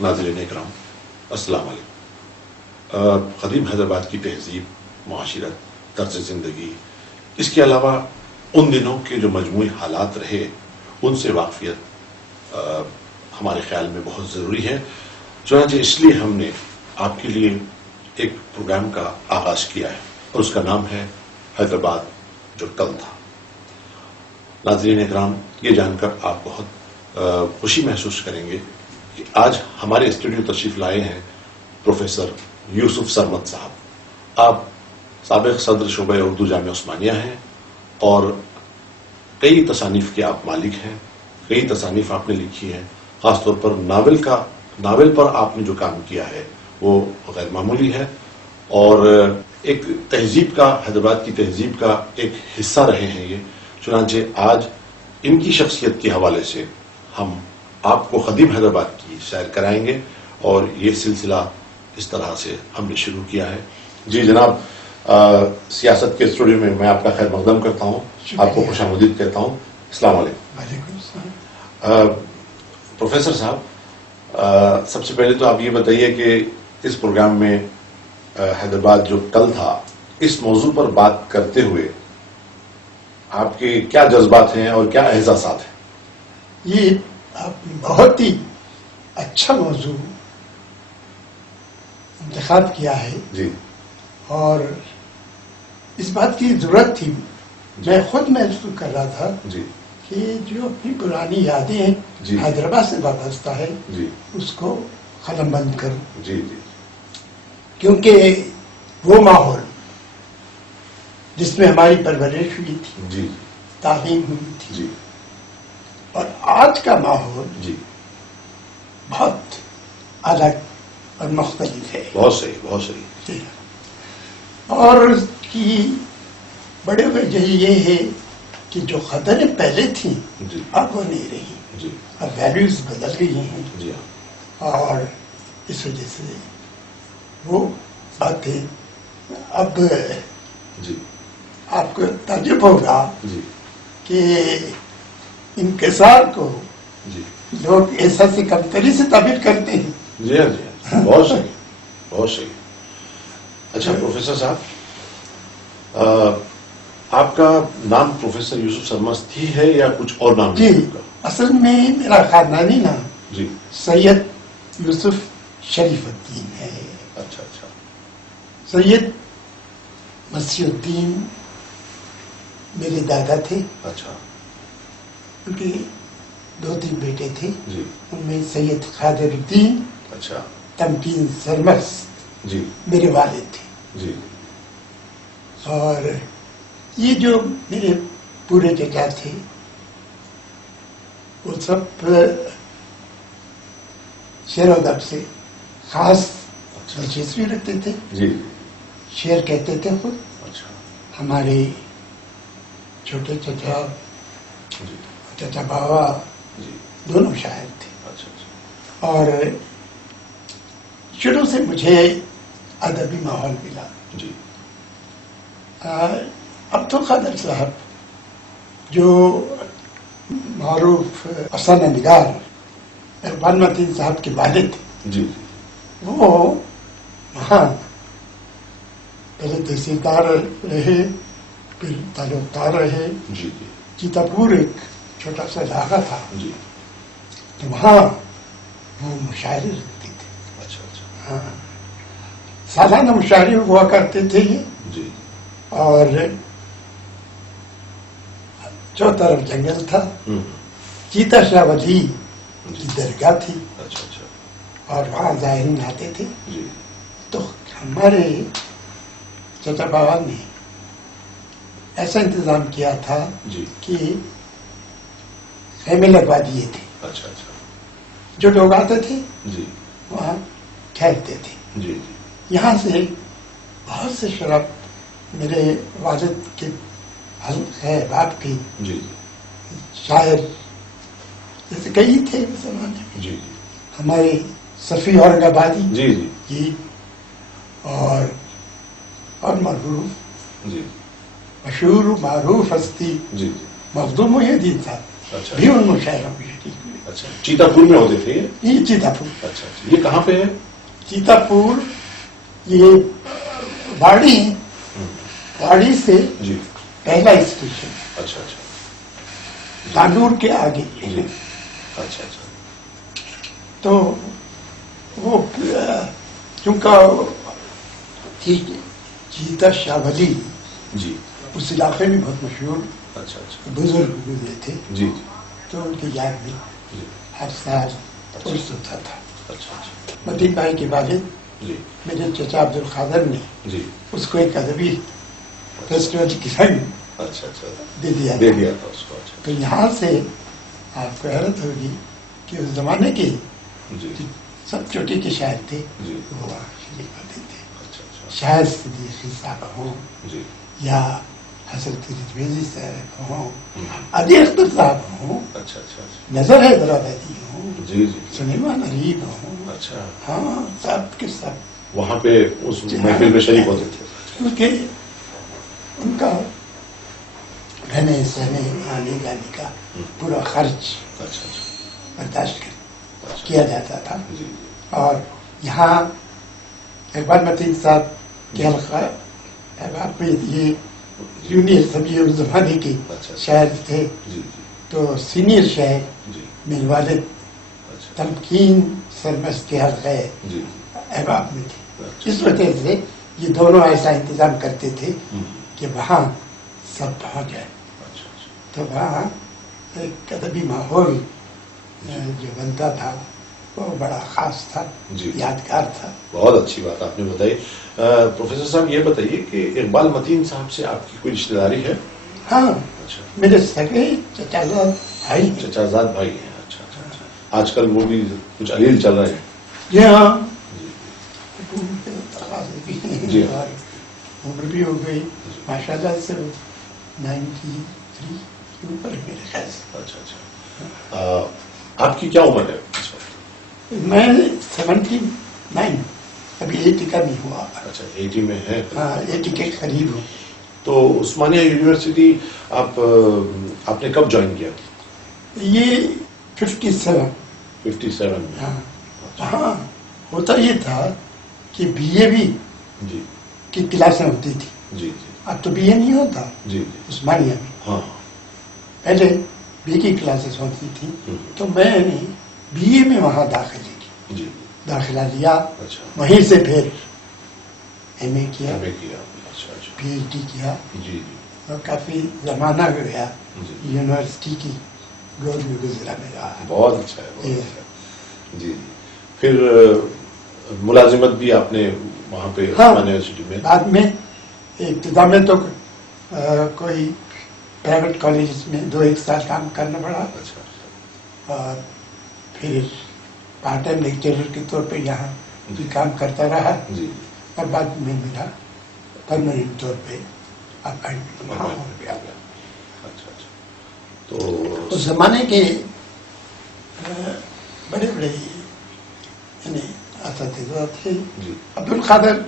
ناظرین اکرام، السلام علیکم۔ قدیم حیدرآباد کی تہذیب، معاشرت، طرز زندگی، اس کے علاوہ ان دنوں کے جو مجموعی حالات رہے ان سے واقفیت ہمارے خیال میں بہت ضروری ہے۔ چنانچہ اس لیے ہم نے آپ کے لیے ایک پروگرام کا آغاز کیا ہے اور اس کا نام ہے حیدرآباد جو کل تھا۔ ناظرین اکرام، یہ جان کر آپ بہت خوشی محسوس کریں گے کہ آج ہمارے اسٹوڈیو تشریف لائے ہیں پروفیسر یوسف سرمد صاحب۔ آپ سابق صدر شعبہ اردو جامعہ عثمانیہ ہیں اور کئی تصانیف کے آپ مالک ہیں، کئی تصانیف آپ نے لکھی ہیں، خاص طور پر ناول پر آپ نے جو کام کیا ہے وہ غیر معمولی ہے، اور ایک تہذیب کا، حیدرآباد کی تہذیب کا ایک حصہ رہے ہیں یہ۔ چنانچہ آج ان کی شخصیت کے حوالے سے ہم آپ کو قدیم حیدرآباد کی سیر کرائیں گے، اور یہ سلسلہ اس طرح سے ہم نے شروع کیا ہے۔ جی جناب، سیاست کے اسٹوڈیو میں آپ کا خیر مقدم کرتا ہوں، آپ کو خوش آمدید کہتا ہوں۔ السلام علیکم۔ وعلیکم السلام۔ پروفیسر صاحب، سب سے پہلے تو آپ یہ بتائیے کہ اس پروگرام میں حیدرآباد جو کل تھا، اس موضوع پر بات کرتے ہوئے آپ کے کیا جذبات ہیں اور کیا احساسات ہیں؟ یہ آپ نے بہت ہی اچھا موضوع انتخاب کیا ہے جی، اور اس بات کی ضرورت تھی۔ میں خود محسوس کر رہا تھا جی کہ جو اپنی پرانی یادیں ہیں جی حیدرآباد سے وابستہ ہے، جی اس کو قلم بند کروں، جی جی کیونکہ وہ ماحول جس میں ہماری پرورش ہوئی تھی، جی تعلیم ہوئی تھی، جی اور آج کا ماحول جی، بہت الگ اور مختلف ہے۔ بہت صحیح، بہت صحیح۔ اور اس کی بڑے وجہ یہ ہے کہ جو قدریں پہلے تھیں جی اب وہ نہیں رہی، جی اب ویلیوز بدل گئی ہیں، جی ہاں اور اس وجہ سے وہ باتیں اب جی آپ کو تعجب ہوگا جی کہ انکسار کو جی لوگ ایسا سے کمتری سے تعبیر کرتے ہیں۔ جی ہاں، جی ہاں، بہت صحیح، بہت صحیح۔ اچھا پروفیسر صاحب، آپ کا نام پروفیسر یوسف سرمد ہی ہے یا کچھ اور نام جی، ہے آپ کا؟ اصل میں میرا خاندانی نام جی، سید یوسف شریف الدین ہے۔ اچھا اچھا، سید مسیح الدین میرے دادا تھے، اچھا، ان کے 2-3 بیٹے تھے، جی ان میں سید قادر الدین اچھا، تمکین سرمد جی میرے والد تھے۔ جی اور یہ جو میرے پورے چچا تھے وہ سب شعر و ادب سے خاص دلچسپی رکھتے تھے، جی شعر کہتے تھے خود۔ اچھا، ہمارے چھوٹے چچا، جی چچا بابا جی دونوں شاعر تھے، اچھا اچھا، اور شروع سے مجھے ادبی ماحول ملا۔ جی اب تو قادر صاحب جو معروف افسانہ نگار اقبال متین صاحب کے والد تھے، جی وہ وہاں پہلے تحصیلدار رہے، پھر تعلقدار رہے۔ جی جی چیتاپور ایک چھوٹا سا علاقہ تھا، جی، تو وہاں وہ مشاعرے رکھتے تھے۔ اچھا اچھا، ہاں، سالانہ مشاعرے ہوا کرتے تھے یہ، جی اور چوطرف جنگل تھا، چیتا شاہ ولی کی درگاہ تھی، اچھا اچھا، اور وہاں زائرین آتے تھے۔ جی تو ہمارے چچا بابا نے ایسا انتظام کیا تھا جی، کہ خیمے لگوا دیے تھے، اچھا اچھا، جو لوگ آتے تھے جی وہاں ٹھہرتے تھے۔ جی جی، یہاں سے بہت سے شراب میرے والد کے حلقہ باپ کے جی شاعر جیسے کئی تھے اس زمانے میں، جی ہمارے صفی اورنگ آبادی جی جی جی، اور معروف جی مشہور معروف ہستی جی مخدوم محی الدین صاحب، اچھا بھی ان مشاعروں میں شریک ہوئے. اچھا چیتا پور میں ہوتے تھے یہ چیتا پور. اچھا یہ کہاں پہ ہے؟ چیتا پور یہ واڑی ہے. واڑی سے جی پہلا اسٹیشن اچھا اچھا تانور کے آگے. جی اچھا اچھا تو وہ چونکہ چیتا شاہ ولی جی اس علاقے میں بہت مشہور اچھا اچھا بزرگ گزرے تھے، جی تو ان کی یاد میں جی ہر سال عرس ہوتا تھا. اچھا اچھا مدین بھائی کے والد جی میرے چچا عبد القادر نے جی اس کو ایک ادبی فیسٹیول کی رنگ اچھا اچھا دے دیا دے تھا. دیا تھا اس کو. اچھا تو یہاں سے آپ کو حیرت ہوگی کہ اس زمانے کے جی سب چوٹی کے شاعر تھے جی وہ وہاں شریک ہوتے تھے. اچھا اچھا شاید صدیقی صاحب ہوں جی یا حضرت رضوی صاحب ہوں، علی اختر صاحب ہوں، اچھا اچھا نظر ہے درابادی ہوں، جی جی سلیمان عریب ہوں. اچھا ہاں سب کے سب وہاں پہ اس محفل میں شریک ہوتے تھے. کیونکہ ان کا رہنے سہنے آنے جانے کا پورا خرچ اچھا اچھا برداشت اچھا کیا جاتا تھا. جی اور یہاں اقبال متین صاحب کے حلقہ احباب میں یہ جونیئر سبھی اس زمانے کے اچھا شاعر تھے، جی تو سینئر شاعر جی میرے والد اچھا تمکین سرمست کے حلقہ جی احباب میں تھے. اچھا اس وجہ سے یہ دونوں ایسا انتظام کرتے تھے ہوں، کہ وہاں سب پہنچ جائے. اچھا اچھا تو وہاں ایک ادبی ماحول جو بنتا تھا وہ بڑا خاص تھا، جی. یادگار تھا. بہت اچھی بات آپ نے بتائی. پروفیسر صاحب یہ بتائیے کہ اقبال متین صاحب سے آپ کی کوئی رشتہ داری ہے؟ ہاں اچھا میرے سگے چچا زاد بھائی ہیں. چچا زاد بھائی ہیں. اچھا اچھا اچھا آج کل وہ بھی کچھ علیل چل رہے ہیں. جی ہاں جی حکومت کے تقاضے بھی ہیں جی. اور عمر بھی ہو گئی ماشاء اللہ سے. 93 کے اوپر ہے میرے خیال سے. اچھا اچھا آپ کی کیا عمر ہے اس وقت؟ میں 79 ابھی 80 کا نہیں ہوا. اچھا 80 میں ہے. ہاں 80 کے قریب ہوں. تو عثمانیہ یونیورسٹی آپ نے کب جوائن کیا؟ یہ 57. 57 میں. ہاں ہاں ہوتا یہ تھا کہ بی اے بھی جی کی کلاسیں ہوتی تھی. جی جی اب تو بی اے نہیں ہوتا جی جی عثمانیہ میں. ہاں پہلے بی کی کلاسز ہوتی تھی ہوں. تو میں نے بی اے میں وہاں جی داخلہ لیا. اچھا وہیں سے پھر ایم اے کیا، ایم اے کیا. اچھا اچھا پی ایچ ڈی کیا جی جی اور کافی زمانہ گیا جی یونیورسٹی کی گود میں گزرا میرا. بہت اچھا ہے بہت یہ. اچھا ہے. جی جی پھر ملازمت بھی آپ نے وہاں پہ ہاں عثمانیہ یونیورسٹی میں؟ بعد میں ابتدا میں تو کوئی پرائیویٹ کالجز میں 2-1 سال کام کرنا پڑا اچھا اور پھر پارٹ ٹائم لیکچرر کے طور پہ یہاں بھی کام کرتا رہا جی اور بعد میں میرا پرماننٹ طور پہ اپائنٹمنٹ وہاں ہو گیا. اچھا اچھا تو اس زمانے کے بڑے بڑے یعنی اساتذہ تھے. جی عبد القادر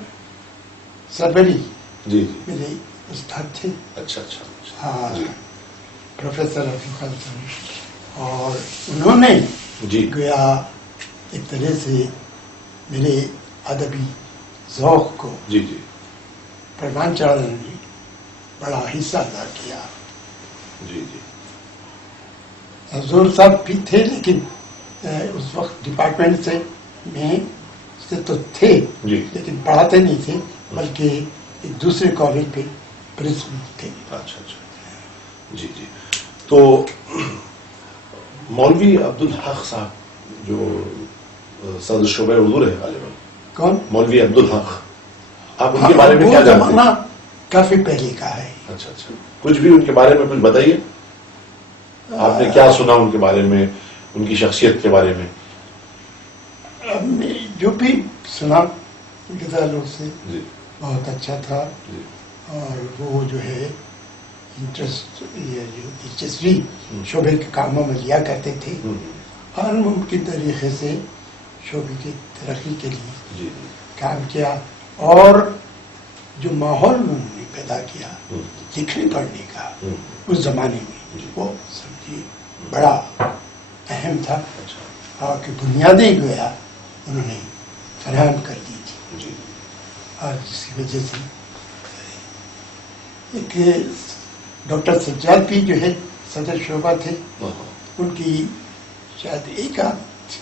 سربری جی جی میرے استاد تھے. اچھا اچھا ہاں جی پروفیسر عبد القادر سربری، اور انہوں نے جی گویا ایک طرح سے میرے ادبی ذوق کو جی جی پروان چڑھانے میں بڑا حصہ ادا کیا. جی جی حضور صاحب بھی تھے لیکن اس وقت ڈپارٹمنٹ سے تو تھے جی لیکن پڑھاتے نہیں تھے بلکہ ایک دوسرے کالج پہ پرنسپل تھے. اچھا اچھا جی جی تو مولوی عبد الحق صاحب جو صدر شعبہ اردو رہے غالباً، کون؟ مولوی عبد الحق، آپ ان کے بارے میں وہ کیا جانتے ہیں؟ زمانہ کافی پہلے کا ہے. اچھا اچھا کچھ بھی ان کے بارے میں کچھ بتائیے. آپ نے کیا سنا ان کے بارے میں، ان کی شخصیت کے بارے میں؟ میں جو بھی سنا ان کے تعلق سے جی بہت اچھا تھا. جی اور وہ جو ہے انٹرسٹ یہ جو دلچسپی شعبے کے کاموں میں لیا کرتے تھے، ہر ممکن طریقے سے شعبے کی ترقی کے لیے جی کام کیا. اور جو ماحول انہوں نے پیدا کیا لکھنے پڑھنے کا اس زمانے میں، وہ سمجھیے بڑا اہم تھا اچھا اور کہ بنیادیں گویا انہوں نے فراہم کر دی تھی، جی اور جس کی وجہ سے ایک ڈاکٹر سجاد بھی جو ہے صدر شعبہ تھے، ہاں ان کی شاید ایک آدھ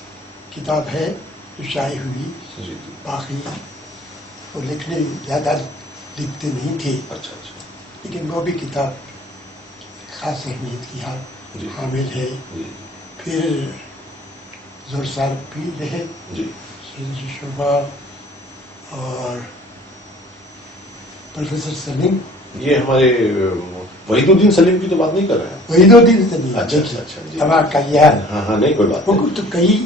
کتاب ہے جو شائع ہوئی، جی جی باقی وہ لکھنے زیادہ لکھتے نہیں تھے، اچھا اچھا لیکن وہ بھی کتاب خاص اہمیت کی جی حامل ہے۔ جی پھر زور صاحب بھی رہے جی صدر شعبہ، اور پروفیسر سلیم، یہ ہمارے وحید الدین سلیم کی تو بات نہیں کر رہے ہیں؟ وحید الدین سلیم، اچھا اچھا اچھا جی تمام کا یہ ہاں ہاں نہیں کوئی بات وہ نہیں تو کئی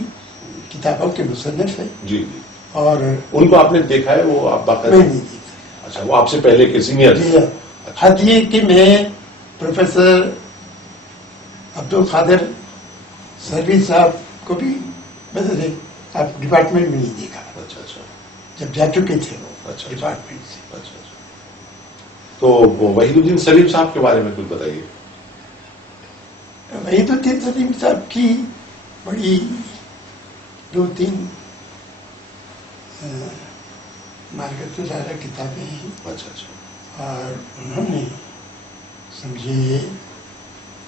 کتابوں کے مصنف ہے، جی جی اور ان کو آپ نے دیکھا ہے؟ وہ آپ باقاعدہ میں نہیں دیکھتا۔ اچھا وہ آپ سے پہلے کے سینئر جی حد یہ کہ میں پروفیسر عبد القادر سروی صاحب کو بھی بدل آپ ڈپارٹمنٹ میں نہیں دیکھا، اچھا اچھا جب جا چکے تھے وہ اچھا ڈپارٹمنٹ سے۔ اچھا اچھا تو وحید الدین سلیم صاحب کے بارے میں کچھ بتائیے۔ وحید الدین سلیم صاحب کی بڑی دو تین مارکت زیادہ کتابیں ہیں، اچھا اچھا اور انہوں نے سمجھے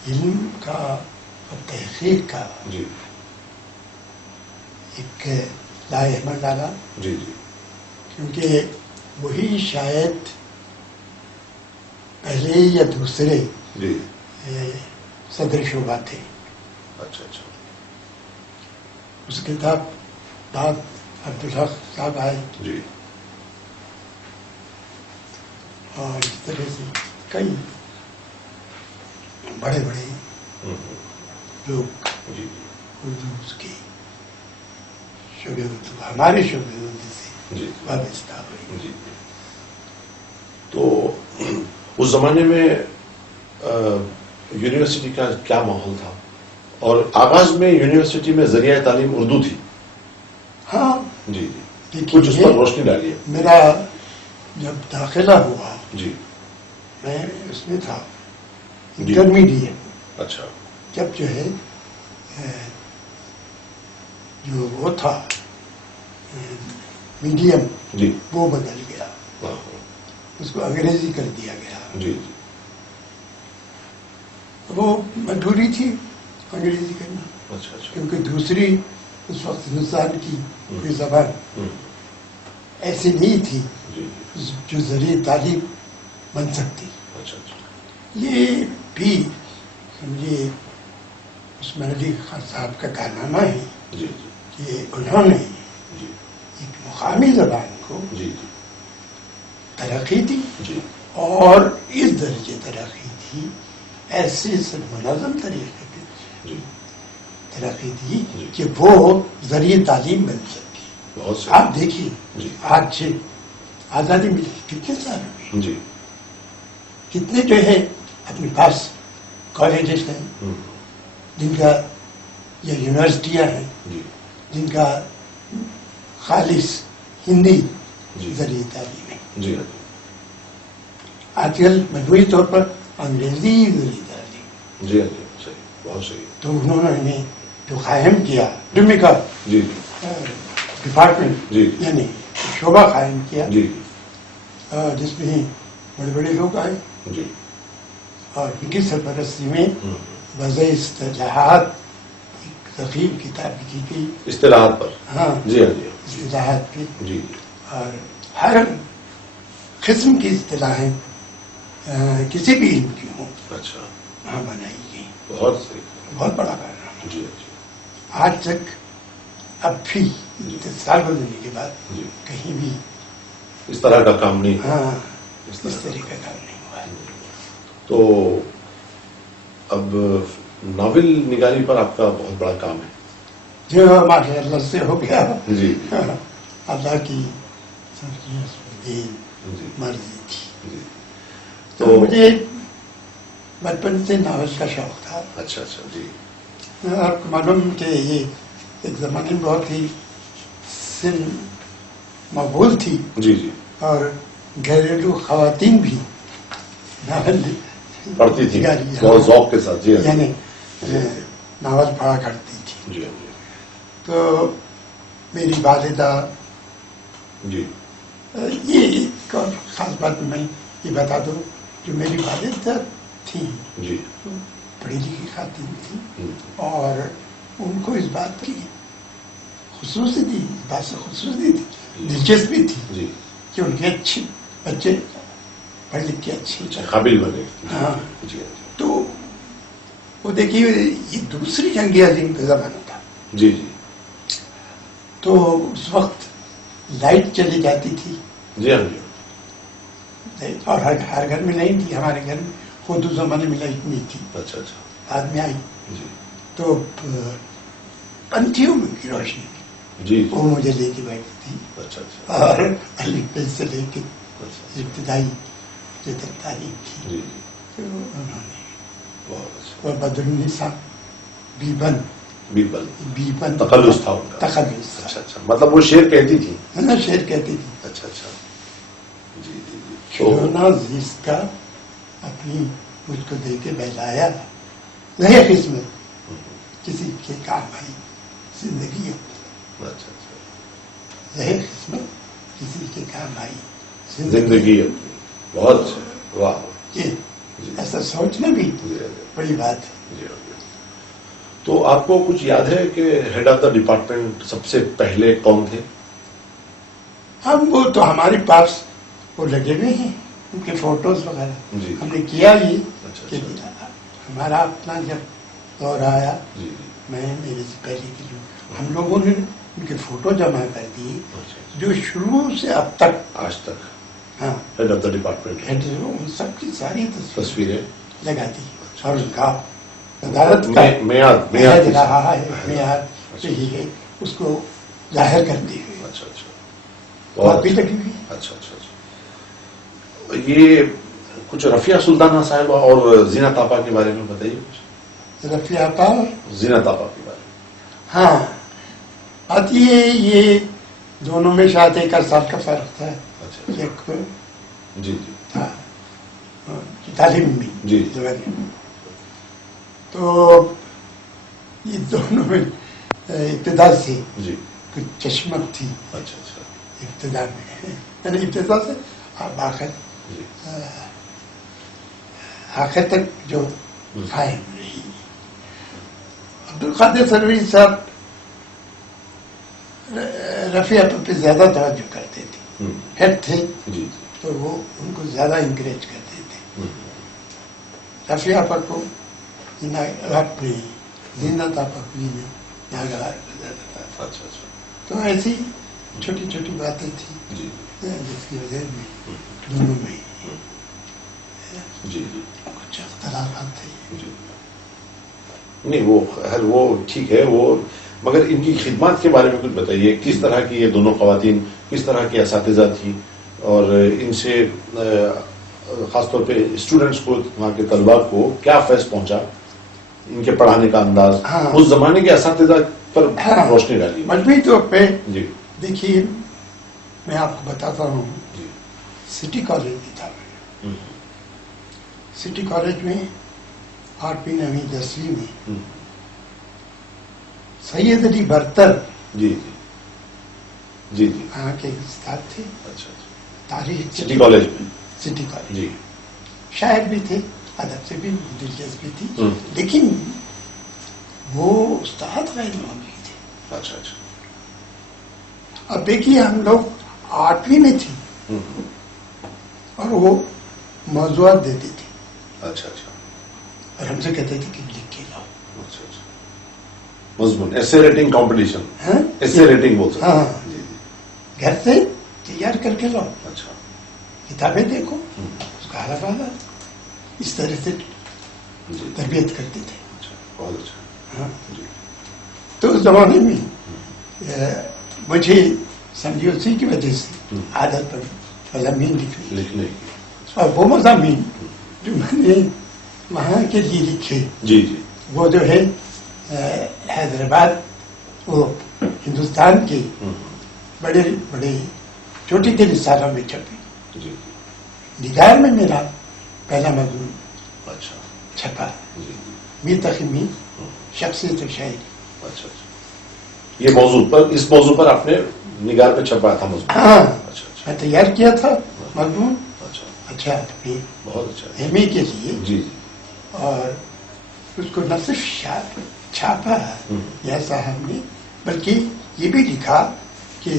علم کا اور تحقیق کا جی ایک لائحہ ڈالا، جی جی کیونکہ وہی شاید پہلے یا دوسرے جی صدر شعبہ تھے۔ اچھا اچھا اس کتاب بعد عبدالحق صاحب آئے، جی اور اس طرح سے کئی بڑے بڑے لوگ جی اردو اس کی شعبے اردو ہمارے شعبے اردو سے جی وابستہ ہوئے۔ جی تو اس زمانے میں یونیورسٹی کا کیا ماحول تھا، اور آغاز میں یونیورسٹی میں ذریعہ تعلیم اردو تھی؟ ہاں جی جی دیکھیے، کچھ اس پر روشنی ڈالیے۔ میرا جب داخلہ ہوا جی میں اس میں تھا جی انٹرمیڈیٹ، اچھا جب جو ہے جو وہ تھا میڈیم جی وہ بدل گیا، ہاں اس کو انگریزی کر دیا گیا۔ جی جی وہ مجبوری تھی انگریزی کرنا، اچھا اچھا کیونکہ دوسری اس وقت ہندوستان کی کوئی زبان ایسی نہیں تھی جی جو ذریعہ تعلیم بن سکتی۔ اچھا اچھا یہ بھی سمجھے عثمان علی خان صاحب کا کارنامہ ہے جی کہ انہوں نے جی ایک مقامی زبان کو جی جی ترقی دی، جی اور اس درجے ترقی دی، ایسے منظم طریقے سے جی ترقی دی جی کہ وہ ذریعہ تعلیم بن سکی۔ بہت سے آپ دیکھیے جی آج آزادی ملی کتنے سال ہوئے، جی کتنے جو ہے اپنے پاس کالجز ہیں جن کا یا یونیورسٹیاں ہیں جی جن کا خالص ہندی جی ذریعہ تعلیم ہے۔ جی آج کل مجموعی طور پر انگریزی ذریعہ تعلیم، جی جی صحیح بہت صحیح تو انہوں نے جو قائم کیا ڈومیکا جی ڈپارٹمنٹ، جی یعنی شعبہ قائم کیا، جی جس میں بڑے بڑے لوگ آئے، جی اور ان کی سرپرستی میں وضع اصطلاحات ایک ضخیم کتاب لکھی گئی، اصطلاحات پر ہاں جی ہاں جی اصطلاحات پہ، جی اور ہر قسم کی اصطلاحیں کسی بھی علم کی ہوں اچھا وہاں بنائی گئی۔ بہت صحیح بہت بڑا کارنامہ، جی جی آج تک اب بھی 30 سال گزرنے کے بعد جی کہیں بھی اس طرح کا کام نہیں ہے۔ ہاں اس اس طرح طرح کا کام نہیں ہوا ہے۔ تو اب ناول نگاری پر آپ کا بہت بڑا کام ہے۔ جو ماشاء اللہ سے ہو گیا، جی اللہ کی جی مرضی تھی۔ جی تو تو مجھے بچپن سے ناول کا شوق تھا۔ اچھا اچھا جی آپ کو معلوم کہ یہ ایک زمانے میں بہت ہی سن مقبول تھی، جی جی اور گھریلو خواتین بھی ناول پڑھتی تھی نگاری، بہت ذوق کے ساتھ۔ جی ہاں یعنی ناول پڑھا کرتی تھی. جی تو میری والدہ, جی یہ ایک اور خاص بات میں یہ بتا دوں, جو میری والدہ تھیں جی پڑھی لکھی خاتون تھی, ہوں، اور ان کو اس بات کی خصوصی تھی, اس بات سے خصوصی تھی, دلچسپی تھی جی کہ ان کے اچھے بچے پڑھ لکھ کے اچھے. اچھا قابل بنے. ہاں. جی تو وہ دیکھیے یہ دوسری جنگ عظیم کا زمانہ تھا, جی جی تو اس وقت لائٹ چلی جاتی تھی, جی ہاں جی اور ہر گھر میں نہیں تھی. ہمارے گھر میں خود اس زمانے میں لائٹ نہیں تھی, اچھا اچھا بعد میں آئی. جی تو پنتھیوں کی روشنی جی وہ مجھے لے کے بیٹھی تھی, اچھا اچھا اور الف بے سے لے کے اچھا ابتدائی جو تک تعلیم تھی, جی جی تو انہوں نے بہت اچھا. وہ بدرالنساء بیبن بیربل بیبن تخلص تھا ان کا. تخلص تھا. اچھا اچھا مطلب وہ شعر کہتی تھی. ہے نا, شعر کہتی تھی, اچھا اچھا جی جی جی کھلونا زیست کا اپنی مجھ کو دے کے بہلایا, نئے قسمت کسی کے کام آئی زندگی اپنی, اچھا اچھا نئے قسمت کسی کے کام آئی زندگی اپنی. بہت اچھا. واہ یہ جی ایسا سوچنا بھی جی بڑی بات ہے. جی جی. تو آپ کو کچھ یاد ہے کہ ہیڈ آف دا ڈپارٹمنٹ سب سے پہلے کون تھے؟ ہم وہ تو ہمارے پاس وہ لگے ہوئے ہیں ان کے فوٹوز وغیرہ, جی. ہم نے کیا یہ اچھا کہ اچھا ہمارا اپنا جب دور آیا, جی جی میں میرے سے پہلے کے لوگ ہم لوگوں نے ان کے فوٹو جمع کر دیے اچھا جو شروع سے اب تک. آج تک ہاں, ہیڈ آف دا ڈپارٹمنٹ ان سب کی ساری تصویریں لگا دی, اور ان کا عدالت کا میعاد عہد رہا ہے, میعاد یہی ہے, اس کو ظاہر کرتے ہوئے اچھا اچھا بہت بھی لگی ہوئی. اچھا اچھا اچھا. یہ کچھ رفیہ سلطانہ صاحبہ اور زینت آپا کے بارے میں بتائیے کچھ. رفیع آپا, زینت آپا کے بارے میں. ہاں بات یہ دونوں میں شاید 1 سال کا فرق تھا. اچھا ایک جی جی تھا تعلیم میں جی. تو یہ دونوں میں ابتدا سے جی کچھ چشمت تھی اچھا اچھا ابتدا میں, یعنی ابتدا سے اب جی آخر تک جو قائم رہی. عبدالقادر سروری صاحب رفیع پہ زیادہ توجہ کرتے تھے, ہیڈ تھے جی تو وہ ان کو زیادہ انکریج کرتے تھے. رفیع آپا کو اپنے زینت آپا کو ناگوار زیادہ تھا. اچھا اچھا تو ایسی چھوٹی چھوٹی باتیں تھیں جی جس کی وجہ میں دونوں میں جی جی کچھ اختلافات تھے. جی نہیں وہ خیر وہ ٹھیک ہے وہ, مگر ان کی خدمات کے بارے میں کچھ بتائیے. کس طرح کی یہ دونوں خواتین کس طرح کی اساتذہ تھیں, اور ان سے خاص طور پہ اسٹوڈنٹس کو, وہاں کے طلباء کو کیا فیض پہنچا, ان کے پڑھانے کا انداز, اس زمانے کے اساتذہ پر روشنی ڈالی. مجموعی طور پہ جی دیکھیے میں آپ کو بتاتا ہوں, جی سٹی کالج بھی تھا. سٹی کالج میں 8ویں 9ویں 10ویں میں سید علی برتر جی جی جی جی وہاں کے استاد تھے. اچھا اچھا تاریخ سٹی کالج میں. سٹی کالج جی شاعر بھی تھے, ادب سے بھی دلچسپی تھی, لیکن وہ استاد غیر معمولی تھے. اچھا اچھا اب دیکھیے ہم لوگ 8ویں میں تھے اور وہ موضوعات دیتے تھے, اچھا اچھا اور ہم سے کہتے تھے کہ لکھ کے لاؤ. اچھا اچھا مضمون ایسے ریٹنگ کمپٹیشن, ہاں ایسے ریٹنگ بول سکتے ہاں, جی جی گھر سے تیار کر کے لاؤ, اچھا کتابیں دیکھو, اس کا حوالہ, اس طرح سے جی تربیت کرتے تھے. اچھا بہت اچھا ہاں جی تو اس زمانے میں مجھے سمجھے اسی کی وجہ سے عادت پڑی مضامین لکھنے لکھنے کی. اور وہ مضامین جو میں نے وہاں کے لیے لکھے جی جی وہ جو ہے حیدرآباد وہ ہندوستان کے بڑے بڑے چھوٹی کے رسالوں میں چھپی. جی نگار میں میرا پہلا مضمون اچھا چھپا, جی میر تقی میر شخصیت و شاعری. اچھا اچھا، یہ موضوع پر، اس موضوع پر آپ نے نگار پہ چھپایا تھا مضمون؟ ہاں، اچھا اچھا میں تیار کیا تھا مضمون. اچھا، اچھا آدمی بہت اچھا. ایم اے کے لیے. جی جی. اور اس کو نہ صرف چھاپا یا صاحب نے، بلکہ یہ بھی لکھا کہ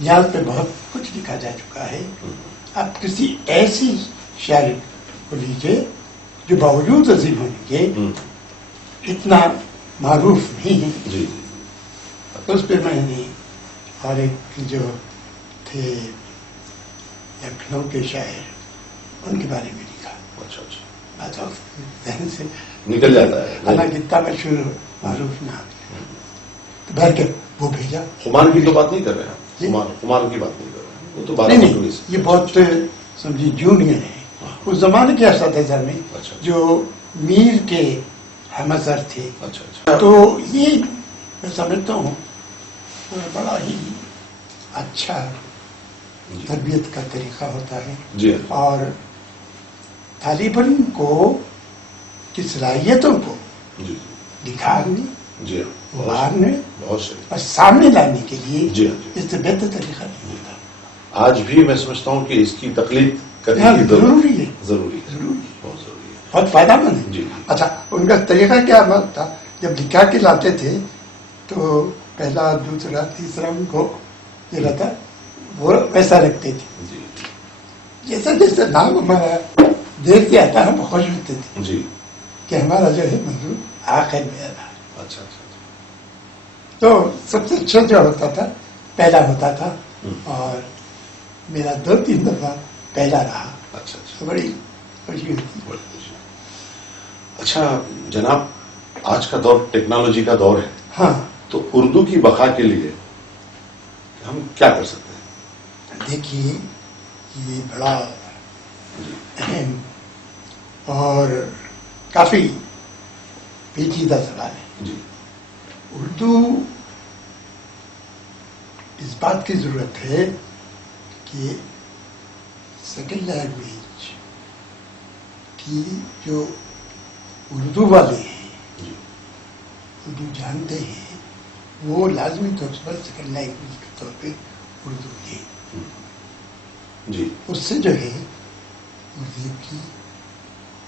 نیاز پہ بہت کچھ لکھا جا چکا ہے، اب کسی ایسی شاعر کو لیجیے جو باوجود عظیم ہونے کے اتنا معروف نہیں ہے. جی جی. تو اس پہ میں نے اور ایک جو تھے لکھنؤ کے شاعر ان کے بارے میں لکھا. اچھا اچھا، بات اور ذہن سے نکل جاتا ہے. حالانکہ اتنا مشہور معروف نہ. تو بھر کے وہ بھیجا. خمان کی تو بات نہیں کر رہے ہیں جی؟ خمان کی بات نہیں کر رہے ہیں، وہ تو نہیں 12 نہیں، یہ بہت سمجھیے جونیئر ہے اس زمانے کے اساتذہ میں اچھا. جو میر کے ہم اثر تھے. اچھا اچھا. تو یہ میں سمجھتا ہوں بڑا ہی اچھا جی تربیت کا طریقہ ہوتا ہے. جی اور طالب علم کو کی صلاحیتوں کو جی دکھانے، جی. ابھارنے بہت صحیح. اور سامنے لانے کے لیے جی ہاں جی. اس سے بہتر طریقہ نہیں ہوتا. آج بھی میں سمجھتا ہوں کہ اس کی تقلید کرنے ہاں، کی ضرورت ضروری ہے، ضروری ہے، ضروری ہے، بہت ضروری ہے. بہت فائدہ مند ہے. جی اچھا، ان کا طریقہ کیا تھا؟ جب لکھا کے لاتے تھے تو پہلا دوسرا تیسرا ان کو یہ رہتا وہ ویسا رکھتے تھے. جی جیسا جیسا نام ہمارا دیر سے آتا ہم خوش ہوتے تھے جی. کہ ہمارا جو ہے مضمون آخر میں رہا. اچھا اچھا. تو سب سے اچھا جو ہوتا تھا پہلا ہوتا تھا، اور میرا 2-3 دفعہ پہلا رہا. اچھا اچھا. تو بڑی خوشی ہوتی. بڑی خوشی. اچھا جناب، آج کا دور ٹیکنالوجی کا دور ہے، ہاں، تو اردو کی بقا کے لیے ہم کیا کر سکتے ہیں؟ دیکھیے یہ بڑا جی اہم اور کافی پیچیدہ سوال ہے. جی اردو اس بات کی ضرورت ہے کہ سیکنڈ لینگویج کی جو اردو والے ہیں، جی اردو جانتے ہیں، وہ لازمی طور پر سیکنڈ لینگویج کے طور پہ اردو لیں. جی اس سے جو ہے اردو کی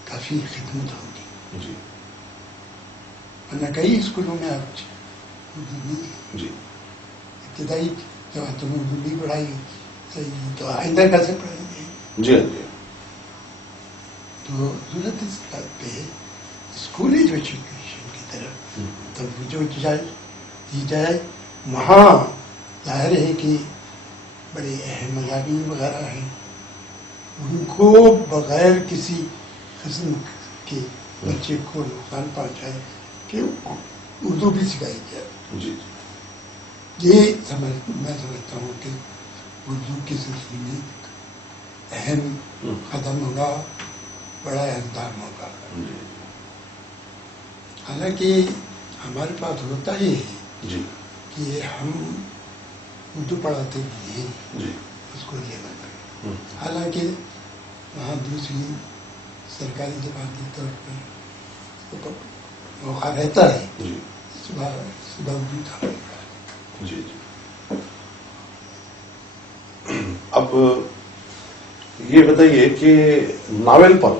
کافی خدمت ہوگی. جی ورنہ کئی اسکولوں میں آج اردو نہیں ہے. جی. ابتدائی جب تم اردو نہیں پڑھائی تو آئندہ کیسے پڑھیں گے؟ جی ہاں جی. تو ضرورت اس بات پہ اسکول ایجوکیشن کی طرف توجہ دی جائے. وہاں ظاہر ہے کہ بڑے اہم مضامین وغیرہ ہیں، ان کو بغیر کسی قسم کے بچے کو نقصان پہنچائے کہ اردو بھی سکھائی جائے. جی یہ میں سمجھتا ہوں کہ اردو کے سلسلے میں اہم قدم ہوگا، بڑا اقدام ہوگا. جی حالانکہ ہمارے پاس ہوتا ہی ہے جی کہ ہم اردو پڑھاتے بھی ہیں جی. اسکول لیول پہ. حالانکہ وہاں دوسری سرکاری زبان کے طور پر موقع رہتا ہے. جی صبح اردو تھا. جی جی. اب یہ بتائیے کہ ناول پر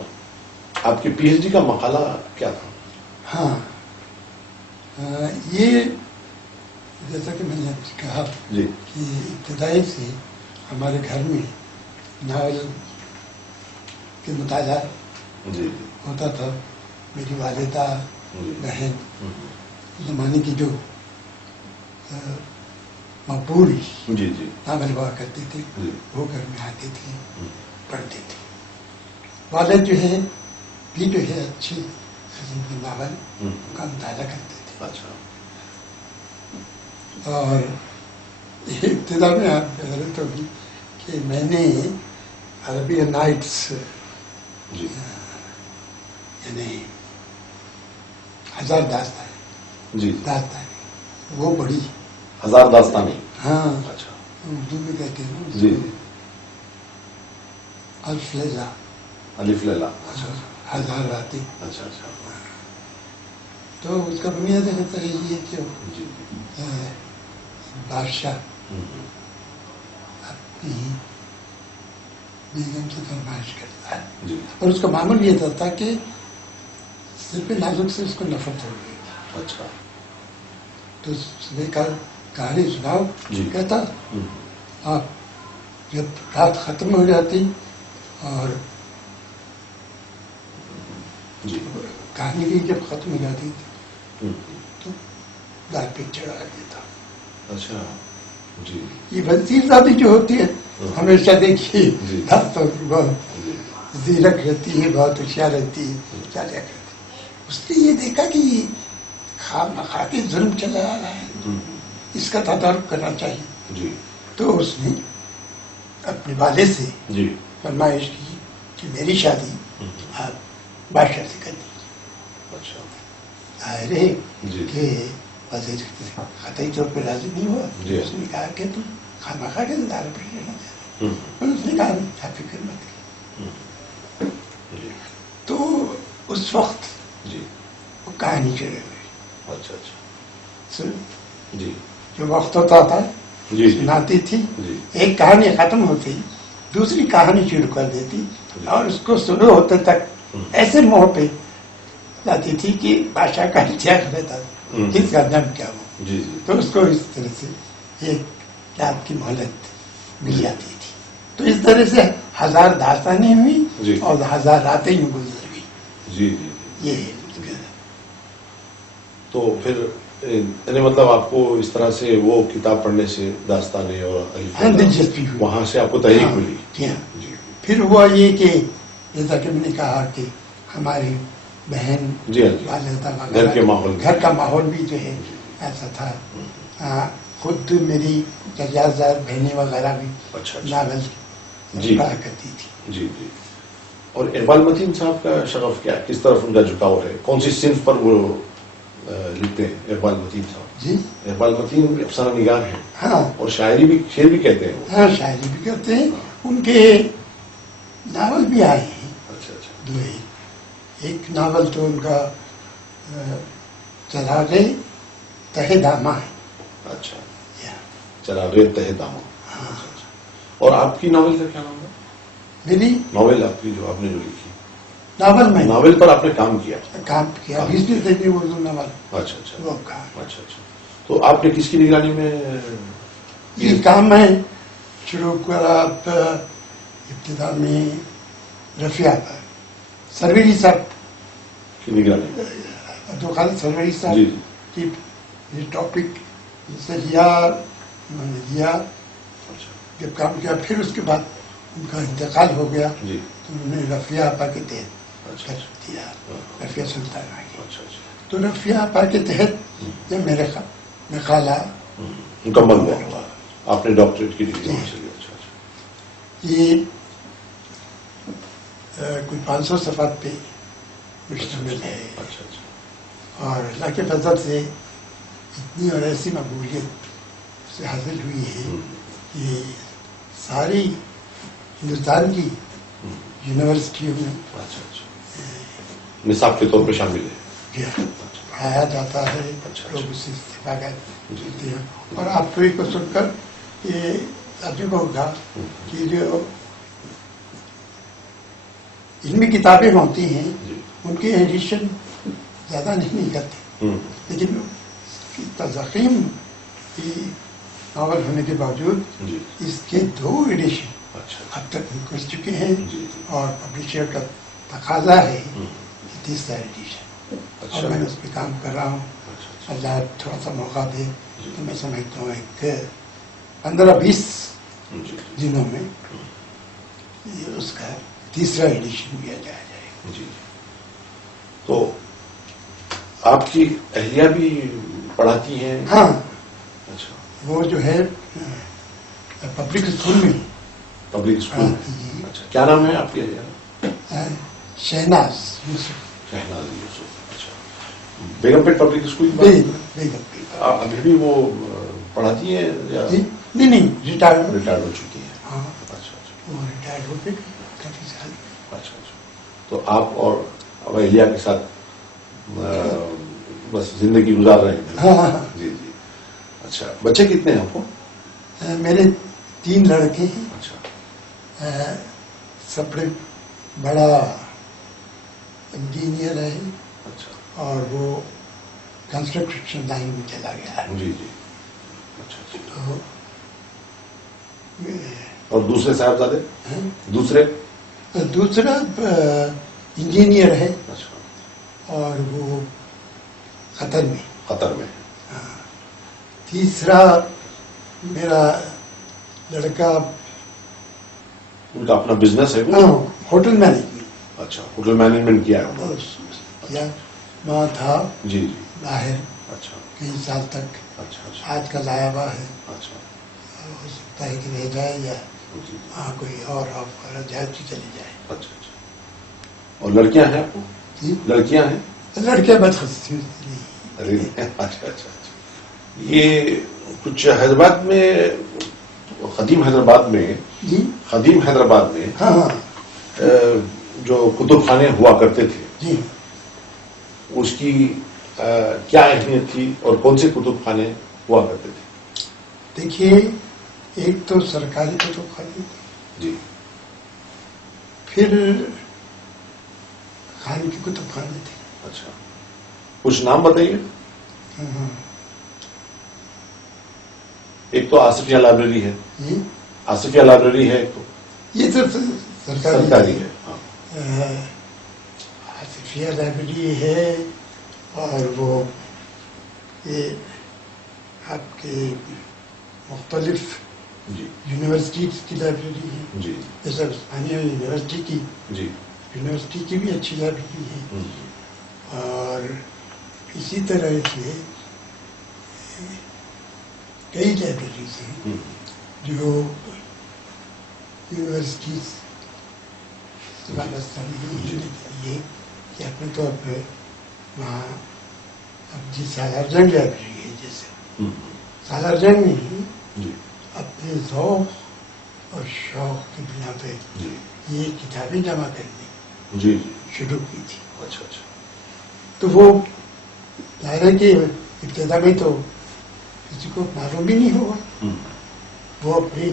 آپ کی پی ایچ ڈی کا مقالہ کیا تھا؟ ہاں، یہ جیسا کہ میں نے آپ سے کہا جی کہ ابتدائی سے ہمارے گھر میں ناول کے مطالعہ جی ہوتا تھا. میری والدہ، جی. بہن زمانے کی جو مقبول جی جی ناول ہوا کرتے تھے جی. وہ گھر میں آتے تھے، پڑھتے تھے. والد جو ہے بھی جو ہے اچھی قسم کے ناول کا مطالعہ کرتے تھے. اچھا. اور ابتدا میں آپ کو حیرت ہوگی کہ میں نے عربی نائٹس جی یعنی 1000 داستان جی. وہ بڑی. 1000 داستانی. ہاں، اچھا. اردو میں کہتے ہیں نا جی. الف لیلا، الف لیلا. اچھا 1000 راتیں. اچھا اچھا. تو اس کا بنیادی خطرہ یہ کہ جی بادشاہ اپنی بیگم سے فرمائش کرتا ہے جی اور اس کا معمول یہ تھا کہ صرف نازک سے اس کو نفرت ہو گئی. اچھا تو صبح کا کہانی سناؤ جی. کہتا آپ جب رات ختم ہو جاتی اور جی کہانی بھی جب ختم ہو جاتی تھی تو دار پہ چڑھا دیتا. اچھا جی یہ وزیر زادی جو ہوتی ہے ہمیشہ دیکھیے جی. دس پر بہت جی زیرک رہتی ہے, بہت ہوشیار رہتی ہے, کیا کرتی ہے. اس نے یہ دیکھا کہ یہ خواہ مخواہ کے ظلم چلا آ رہا ہے, اس کا تدارک کرنا چاہیے. جی تو اس نے اپنے والد سے جی فرمائش کی کہ میری شادی آپ بادشاہ سے کر دیجیے. اچھا ظاہر ہے جی. کہ وزیر قطعی طور پہ راضی نہیں ہوا. جی. اس نے کہا کہ تم خواہ مخواہ کے دار پہ لینا چاہتے ہوں. اور اس نے کہا آپ فکر مت کی. جی تو اس وقت جی وہ کہانی چلے ہوئے. اچھا اچھا سن جی جو وقت ہوتا تھا جی جی سناتی تھی, جی ایک کہانی ختم ہوتی دوسری کہانی شروع کر دیتی اور اس کو شروع ہوتے تک ایسے موہ پہ جاتی تھی کہ بادشاہ کا اختیار رہتا تھا کس کا نام کیا ہو. جی جی تو اس کو اس طرح سے ایک رات کی مہلت مل جاتی تھی. تو اس طرح سے 1000 داستانیں ہوئی جی. اور 1000 راتیں یوں گزر گئی. جی جی یہ ہے. تو پھر یعنی مطلب آپ کو اس طرح سے وہ کتاب پڑھنے سے داستانیں اور دلچسپی ہوئی, وہاں سے آپ کو تحریک ملی. جی ہاں. جی پھر ہوا یہ کہ جیسا کہ میں نے کہا کہ ہماری بہن جی ہاں جی. والدہ گھر کے ماحول گھر کا ماحول بھی جو ہے ایسا تھا. خود میری اجازت بہنیں وغیرہ بھی اچھا اچھا ناول جی. پڑھا کرتی تھی. جی جی. اور اقبال متین صاحب کا شغف کیا ہے, کس طرف ان کا جھکاؤ ہے, کون سی صنف پر وہ لکھتے ہیں اقبال متین صاحب؟ جی اقبال متین افسانہ نگار ہیں ہاں اور شاعری بھی, شعر بھی کہتے ہیں وہ. ہاں شاعری بھی کرتے ہیں. ان کے ناول بھی آئے ہیں اچھا اچھا دو. ایک ناول تو ان کا چراغ تہ دامہ ہے. اچھا یا چراغ تہ دامہ. ہاں. اور آپ کی ناول کا کیا نام ہے؟ میری ناول آپ کی جو آپ نے جو لکھی, ناول میں ناول پر آپ نے کام کیا. کام کیا 20 دن اردو ناول اچھا اچھا وہ کہا. اچھا اچھا. تو آپ نے کس کی نگرانی میں یہ کام میں شروع کرا ابتدا میں رفیہ پر سروری صاحب کی نگرانی میں؟ عبد الخالق سروری جی صاحب جی. کی یہ ٹاپک سے لیا, انہوں نے لیا. اچھا جب کام کیا پھر اس کے بعد ان کا انتقال ہو گیا جی. تو انہوں نے رفیہ آپا کے تحت اچھا کر دیا. رفیہ سلطان آ گیا. اچھا اچھا. تو رفیہ آپا کے تحت جب میرے مقالہ مکمل ہوا, آپ نے ڈاکٹریٹ کی ڈگری حاصل کی. اچھا اچھا. یہ کوئی 500 صفحات پہ مشتمل ہے. اچھا اچھا. اور اللہ کے فضل سے اتنی اور ایسی مقبولیت سے حاصل ہوئی ہے کہ ساری ہندوستان کی یونیورسٹیوں میں اچھا اچھا. نصاب کے طور پہ شامل ہے. پڑھایا جاتا ہے. لوگ اس سے استفادہ کرتے ہیں. اور آپ کو سن کر یہ تعجب ہوگا کہ جو علمی کتابیں ہوتی ہیں ان کے ایڈیشن زیادہ نہیں کرتے, لیکن تضخیم کی ناول ہونے کے باوجود اس کے 2 ایڈیشن اب تک کر چکے ہیں اور پبلشر کا تقاضا ہے کہ 3را ایڈیشن. اور میں اس پہ کام کر رہا ہوں. اللہ تھوڑا سا موقع دے تو میں سمجھتا ہوں ایک 15-20 دنوں میں اس کا 3را ایڈیشن بھی آ جائے گا. جی. تو آپ کی اہلیہ بھی پڑھاتی ہیں؟ ہاں اچھا. وہ جو ہے پبلک اسکول میں پبلک اسکول پڑھاتی میں. ہے. اچھا. کیا نام ہے آپ کی اہلیہ؟ شہناز یوسف. شہناز یوسف. اچھا. بیگم پیٹ پبلک اسکول میں بیگم پیٹ. ابھی بھی وہ پڑھاتی ہیں یا نہیں ریٹائر ہو چکی ہیں؟ ہاں اچھا اچھا. وہ ریٹائر ہو گئے کافی سال. اچھا اچھا. تو آپ اور اہلیہ کے ساتھ بس زندگی گزار رہے ہیں. ہاں ہاں ہاں. جی جی. اچھا بچے کتنے ہیں آپ کو؟ میرے 3 لڑکے ہیں. اچھا. سب سے بڑا انجینئر ہے اچھا. اور وہ کنسٹرکشن لائن میں چلا گیا ہے. جی جی. اچھا اچھا. تو اور دوسرے صاحبزادے؟ ہاں؟ دوسرے؟ دوسرا انجینئر ہے اچھا. اور وہ قطر میں. قطر میں. تیسرا میرا لڑکا ان کا اپنا بزنس ہے؟ Hotel management. اچھا ہوٹل مینجمنٹ کیا ہے انہوں نے؟ کیا وہاں تھا جی جی. باہر اچھا کئی سال تک. اچھا. اچھا آج کل آیا ہوا ہے. اچھا. ہو سکتا ہے کہ رہ جائے یا جی. وہاں کوئی اور آفر جائے تو چلی جائے. اچھا اچھا. اور لڑکیاں ہیں آپ کو؟ جی لڑکیاں ہیں؟ لڑکے بدخصوصی نہیں. ارے اچھا اچھا اچھا. یہ کچھ حیدرآباد میں قدیم حیدرآباد میں جی قدیم حیدرآباد میں ہاں ہاں جو کتب خانے ہوا کرتے تھے جی اس کی کیا اہمیت تھی اور کون سے کتب خانے ہوا کرتے تھے؟ دیکھیے ایک تو سرکاری کتب خانے تھے, جی پھر خان کی کتب خانے تھے. اچھا کچھ نام بتائیے. ہاں ایک تو آصفیہ لائبریری ہے. جی آصفیہ لائبریری ہے ایک تو یہ تو سرکاری ہے. ہاں آصفیہ لائبریری ہے اور وہ یہ آپ کے مختلف جی یونیورسٹیز کی لائبریری ہے. جی جیسے عثمانیہ یونیورسٹی کی جی. یونیورسٹی کی بھی اچھی لائبریری ہے. ہوں. اور اسی طرح سے کئی لائبریریز ہیں ہوں. جو یونیورسٹیز یہ کہ اپنے طور پہ وہاں اب جی سالار جنگ لائبریری ہے. جیسے ہوں. سالار جنگ میں ہی جی اپنے ذوق اور شوق کی بنا پہ جی یہ کتابیں جمع کرنی جی جی. شروع کی تھی. اچھا اچھا. تو وہ ظاہر ہے کہ ابتدا میں تو کسی کو معلوم بھی نہیں ہوگا. ہوں. وہ اپنے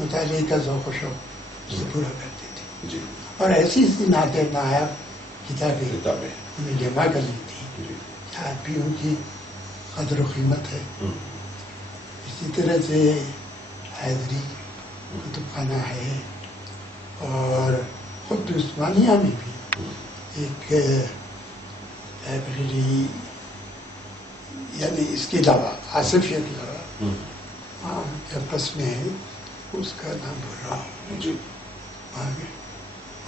مطالعے کا ذوق و شوق سے پورا کرتے تھے جی اور ایسی نادر نایاب کتابیں کتابیں. انہیں جمع کر لی تھی. جی. آج بھی ان کی قدر و قیمت ہے. ہوں. اسی طرح سے حیدری کتب خانہ ہے اور خود عثمانیہ میں بھی ایک لائبریری, یعنی اس کے علاوہ آصفیہ کے علاوہ ہوں. وہاں کیمپس میں ہے, اس کا نام بول رہا ہوں. جی وہاں میں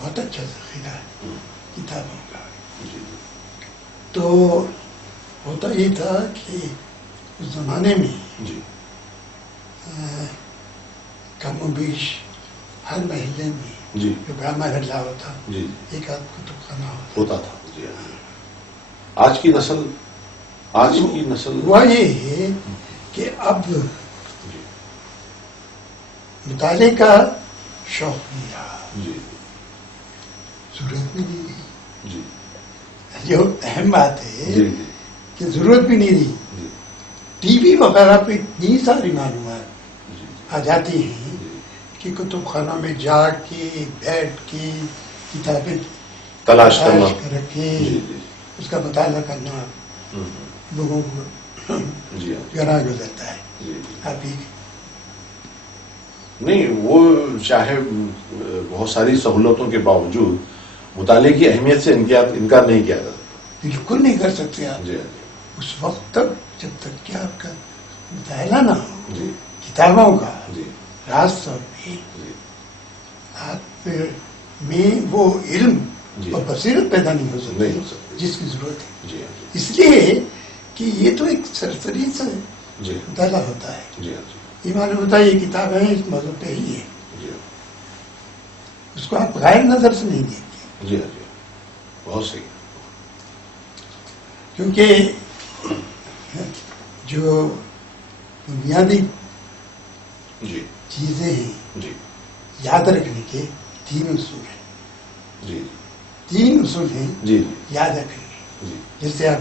بہت اچھا ذخیرہ ہے ہوں. کتابوں کا. جی تو ہوتا یہ تھا کہ اس زمانے میں جی کم و بیش ہر محلے میں جی جو بڑا محلہ ہوتا جی ایک آدھ کتب خانہ ہوتا. ہوتا تھا. جی آج کی نسل ہوا یہ ہے کہ اب جی مطالعے کا شوق نہیں رہا, جی ضرورت بھی نہیں رہی. جی جو اہم بات ہے جی جی کہ ضرورت بھی نہیں رہی. جی ٹی وی وغیرہ پہ اتنی ساری معلومات جی آ جاتی ہیں کہ کتب خانوں میں جا کے بیٹھ کے کتابیں تلاش کرنا. کر کے جی جی اس کا مطالعہ کرنا ہوں. لوگوں کو جی گراں گزرتا ہے. جی آپ ہی نہیں, وہ چاہے بہت ساری سہولتوں کے باوجود مطالعے کی اہمیت سے انکار نہیں کیا جاتا. بالکل نہیں کر سکتے آپ جی اس وقت تک جب تک کہ آپ کا مطالعہ نہ ہو جی کتابوں کا جی راز طور پہ جی آپ میں وہ علم جی. اور بصیرت پیدا نہیں ہو نہیں ہو سکتی. جس کی ضرورت ہے. جی اس لیے کہ یہ تو ایک سرسری سے جی مطالعہ ہوتا ہے. جی یہ معلوم ہوتا ہے یہ کتاب ہے اس موضوع پہ ہی ہے, جی اس کو آپ غیر نظر سے نہیں دیکھتے جی جی بہت صحیح. کیونکہ جو بنیادی جی چیزیں ہیں جی یاد رکھنے کے 3 اصول ہیں. جی 3 اصول ہیں جی یاد رکھنے کے. جی جیسے آپ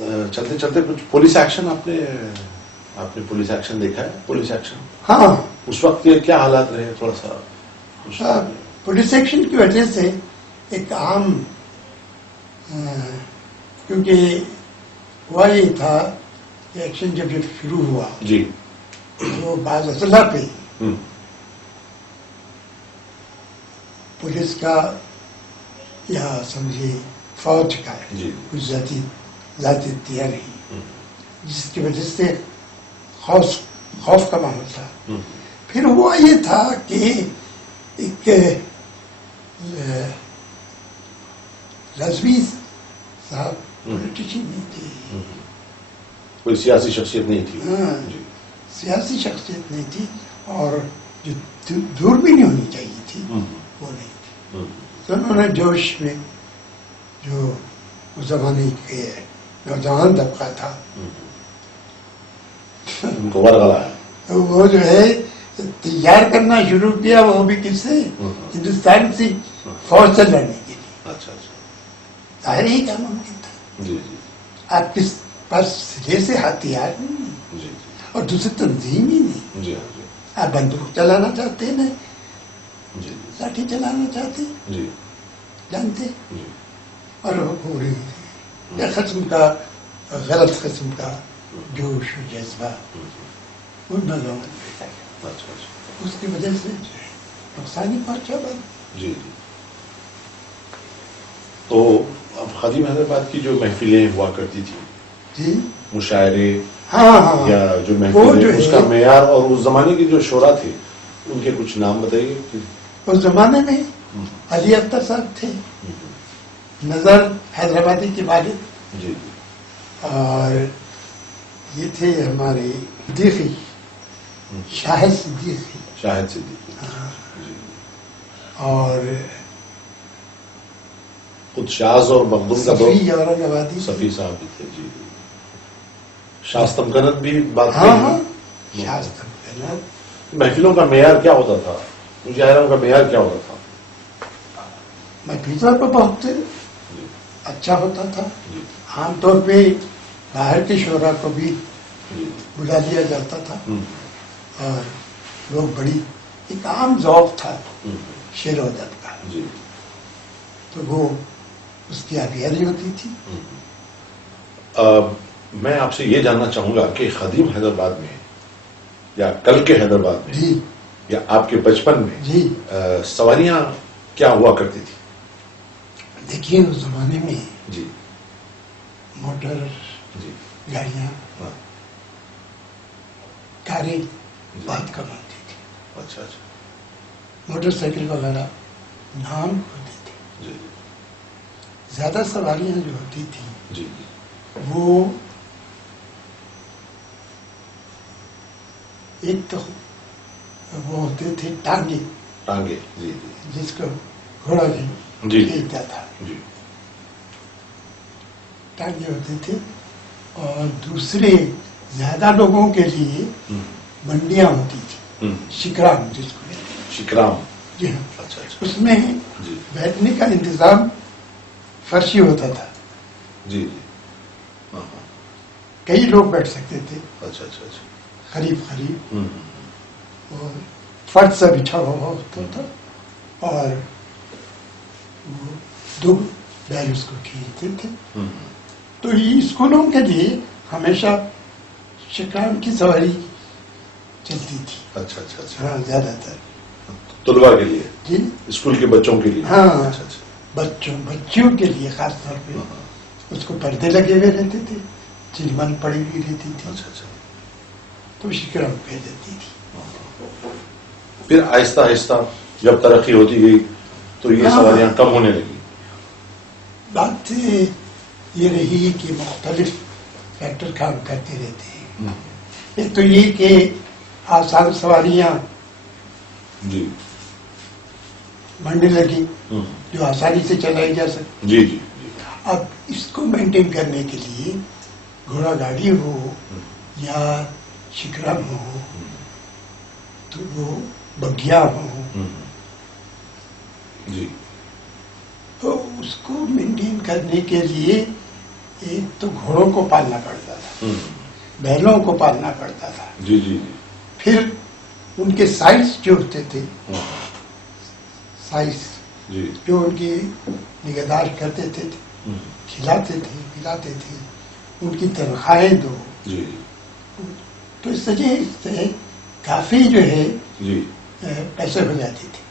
چلتے چلتے کچھ پولیس ایکشن آپ نے پولیس ایکشن دیکھا ہے؟ پولیس ایکشن ہاں، اس وقت کے کیا حالات رہے؟ تھوڑا سا پولیس ایکشن کی وجہ سے ایک عام کیونکہ ہوا یہ تھا کہ ایکشن جب شروع ہوا جی تو بعض اضلاع پہ ہم، پولیس کا یا سمجھے فوج کا جی کچھ ذاتی اختیار رہی، ہم، جس کی وجہ سے خوف کا ماحول تھا. ہم، پھر ہوا یہ تھا کہ ایک رضوی صاحب پولیٹیشین نہیں تھے، ہم، کوئی سیاسی شخصیت نہیں تھی. ہاں، جی سیاسی شخصیت نہیں تھی، اور جو دور بھی نہیں ہونی چاہیے تھی ہم، وہ نہیں تھی. ہم، تو انہوں نے جوش میں جو اس زمانے کے نوجوان طبقہ تھا ان کو ورغلا ہے. تو وہ جو ہے تیار کرنا شروع کیا، وہ بھی کس سے؟ ہندوستان سے فوج سے لڑنے کے لیے. اچھا اچھا. ظاہر ہی کیا ممکن تھا، جی جی آپ کے پاس سرے سے ہتھیار نہیں ہے جی اور دوسری تنظیم ہی نہیں. جی ہاں جی آپ بندوق چلانا چاہتے ہیں، جی لاٹھی چلانا چاہتے جی جانتے، جی اور وہ پوری ایک قسم کا غلط قسم کا جوش و جذبہ ان نوجوان میں تھا. اچھا اچھا. اس کی وجہ سے نقصان ہی پہنچا بس. جی جی. تو اب خادم حیدرآباد کی جو محفلیں ہوا کرتی تھی، جی مشاعرے ہاں ہاں یا جو وہ محفلیں، جو اس ہے کا معیار اور اس زمانے کے جو شعراء تھے ان کے کچھ نام بتائیے. اس زمانے میں علی اختر صاحب تھے، نظر حیدرآبادی کے والد، جی اور یہ تھے ہمارے صدیقی شاہد صدیقی، شاہد صدیقی. جی. اور خود شاز اور مخدوم کا دور. صفی اورنگ آبادی. صفی صاحب بھی تھے. جی. شاستم کنت بھی بات ہاں کی. ہاں شاستم کنت. محفلوں کا معیار کیا ہوتا تھا؟ مشاعروں کا معیار کیا ہوتا تھا؟ محفل طور پہ بہت جی اچھا ہوتا تھا. جی عام طور پہ باہر کے شعراء کو بھی جی. بلا لیا جاتا تھا، ہم، اور لوگ بڑی ایک عام ذوق تھا ہم، شعر و ادب کا، جی. تو وہ اس کی آبیاری ہوتی تھی. میں آپ سے یہ جاننا چاہوں گا کہ قدیم حیدرآباد میں یا کل کے حیدرآباد میں جی یا آپ کے بچپن میں جی سواریاں کیا ہوا کرتی تھی؟ دیکھیے اس زمانے میں جی موٹر جی. گاڑیاں ہاں. کاریں بہت کم آتی تھی. اچھا اچھا. موٹر سائیکل وغیرہ نام ہوتی تھی. جی زیادہ سواریاں جو ہوتی تھیں جی وہ ایک تو وہ ہوتے تھے ٹانگے، ٹانگے. جی جی جس کو گھوڑا بھی جی. کہتا تھا، جی. ٹانگے ہوتے تھے. اور دوسرے زیادہ لوگوں کے لیے ہم، منڈیاں ہوتی تھی، ہم. شکرام جس کو کہتے ہیں. شکرام. جی ہاں، اچھا اچھا. اس میں جی بیٹھنے کا انتظام فرشی ہوتا تھا، جی جی. ہاں ہاں. کئی لوگ بیٹھ سکتے تھے، اچھا اچھا اچھا. قریب قریب، ہم، اور فرش سا بچھا ہوا ہوتا تھا، اور وہ دو بیل اس کو کھینچتے تھے. ہم. تو یہ اسکولوں کے لیے ہمیشہ شکرام کی سواری چلتی تھی. اچھا اچھا اچھا. ہاں زیادہ تر. طلبا کے لیے، جی اسکول کے بچوں کے لیے. ہاں. اچھا اچھا. بچیوں کے لیے خاص طور پہ ہاں، ہاں. اس کو پردے لگے ہوئے رہتے تھے، چلمن پڑی ہوئی رہتی تھی، اچھا اچھا. تو شکرام کہہ دیتی تھی. پھر آہستہ آہستہ جب ترقی ہوتی گئی تو یہ ہاں. سواریاں کم ہونے لگی. بات یہ رہی کہ مختلف فیکٹر کام کرتے رہتے ہیں. ایک تو یہ کہ آسان سواریاں جی بڑھنے لگی ہم. جو آسانی سے چلائی جا سکتی. جی جی جی. اب اس کو مینٹین کرنے کے لیے گھوڑا گاڑی ہو یا شکرم ہو تو وہ بگیا ہو، ہم. جی تو اس کو مینٹین کرنے کے لیے ایک تو گھوڑوں کو پالنا پڑتا تھا، بیلوں کو پالنا پڑتا تھا، جی جی پھر ان کے سائز جو ہوتے تھے، سائز جی جو ان کی نگہداشت کرتے تھے، کھلاتے تھے پلاتے تھے، ان کی تنخواہیں دو، جی تو اس وجہ سے کافی جو ہے جی پیسے ہو جاتے تھے.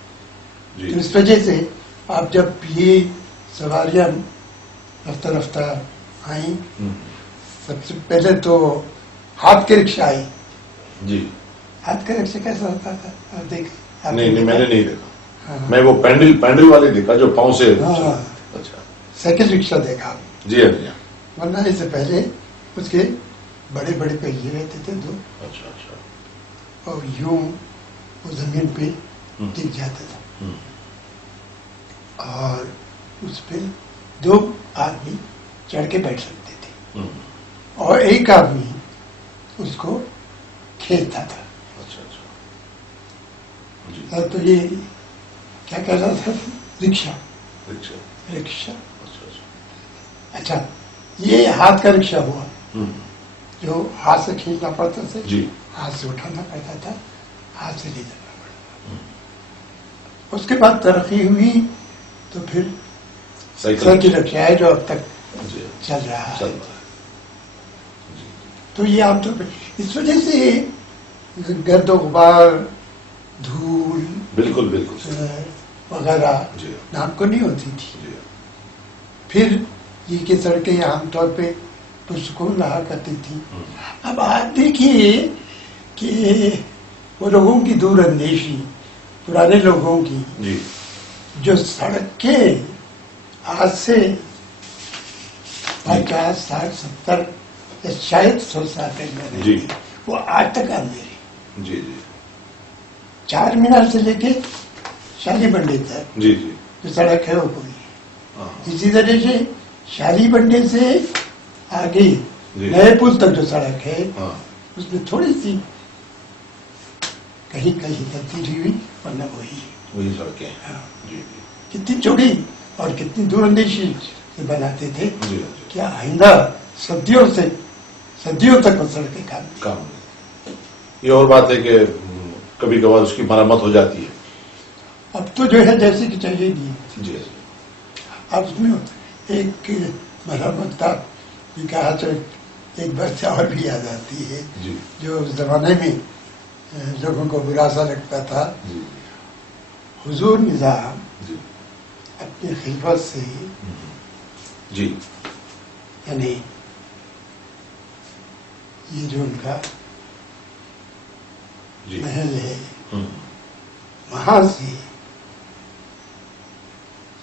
جی تو اس وجہ سے آپ جب یہ سواریاں رفتہ رفتہ آئیں، سب سے پہلے تو ہاتھ کے رکشہ آئے. جی ہاتھ کا رکشہ کیسا ہوتا تھا آپ دیکھ؟ نہیں نہیں، میں نے نہیں دیکھا. ہاں. میں وہ پینڈل والے دیکھا جو پاؤں سے. ہاں. اچھا. سائیکل رکشہ دیکھا جی ہاں جی ہاں. ورنہ اس سے پہلے اس کے بڑے بڑے پہیے رہتے تھے دو، اچھا اچھا. اور یوں وہ زمین پہ ٹک جاتا تھا، اور اس پہ دو آدمی چڑھ کے بیٹھ سکتے تھے، اور ایک آدمی اس کو کھینچتا تھا. اچھا اچھا. جی تو یہ کیا کہتا تھا؟ رکشہ. رکشا. رکشہ. اچھا اچھا. اچھا، یہ ہاتھ کا رکشہ ہوا جو ہاتھ سے کھینچنا پڑتا تھا، جی ہاتھ سے اٹھانا پڑتا تھا، ہاتھ سے لے جانا پڑتا تھا. اس کے بعد ترقی ہوئی تو پھر سائیکل رکشہ ہے جو اب تک جی چل رہا چل ہے. رہا ہے. جی تو یہ عام طور پہ اس وجہ سے گرد و غبار، دھول بالکل بالکل. وغیرہ جی نام کو نہیں ہوتی تھی. جی پھر یہ کہ سڑکیں عام طور پہ پرسکون رہا کرتی تھی. اب آپ دیکھیے کہ وہ لوگوں کی دور اندیشی، پرانے لوگوں کی، جی جو سڑکیں آج سے 50 60 70 یا شاید 100 سال پہلے جی. وہ آج تک اندھیری. جی جی چار مینار سے لے کے شالی بنڈے تک جی جی. جو سڑک ہے وہ پوری ہے. ہاں اسی طرح سے شالی بنڈے سے آگے جی. نئے پل تک جو سڑک ہے ہاں اس میں تھوڑی سی کہیں کہیں تبدیلی ہوئی، ورنہ وہی سڑکیں ہیں. ہاں. جی جی کتنی چوڑی اور کتنی دور اندیشی سے بناتے تھے جی جی. کہ آئندہ صدیوں تک وہ سڑکیں کام دیں. کام نہیں. یہ اور بات ہے کہ کبھی کبھار اس کی مرمت ہو جاتی ہے. اب تو جو ہے جیسے کہ چاہیے نہیں. جی اب اس میں ایک مرمت کا بھی کہا تو ایک برس اور بھی یاد آتی ہے جی جو اس زمانے میں لوگوں کو برا سا لگتا تھا. جی حضور نظام جی اپنی خلفت سے، جی یعنی یہ جو ان کا جی محل ہے وہاں سے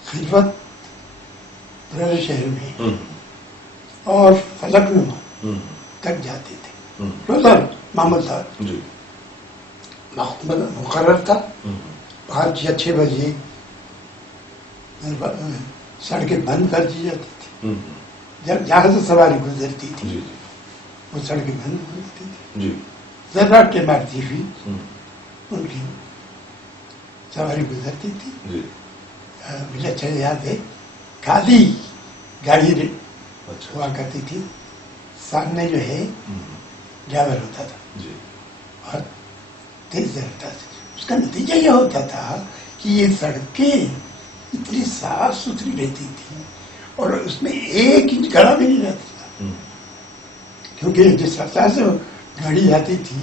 خلفت بڑے شہر میں اور فلک نما تک جاتے تھے. روزہ معمول جی مقرر تھا، 5 یا 6 بجے سڑکیں بند کر دی جاتی تھی. جب جہاں سے سواری گزرتی تھی جی وہ سڑکیں بند ہو جاتی تھی. جی ذرا کے مارتی ہوئی ان کی سواری گزرتی تھی. جی. مجھے اچھا یاد ہے کالی گاڑی اچھا ہوا کرتی تھی، سامنے جو ہے ڈرائیور ہوتا تھا جی اور تیز رفتار سے. اس کا نتیجہ یہ ہوتا تھا کہ یہ سڑکیں اتنی صاف ستھری رہتی تھی اور اس میں 1 انچ گڑھا بھی نہیں رہتا تھا، کیونکہ جس رفتار سے گاڑی آتی تھی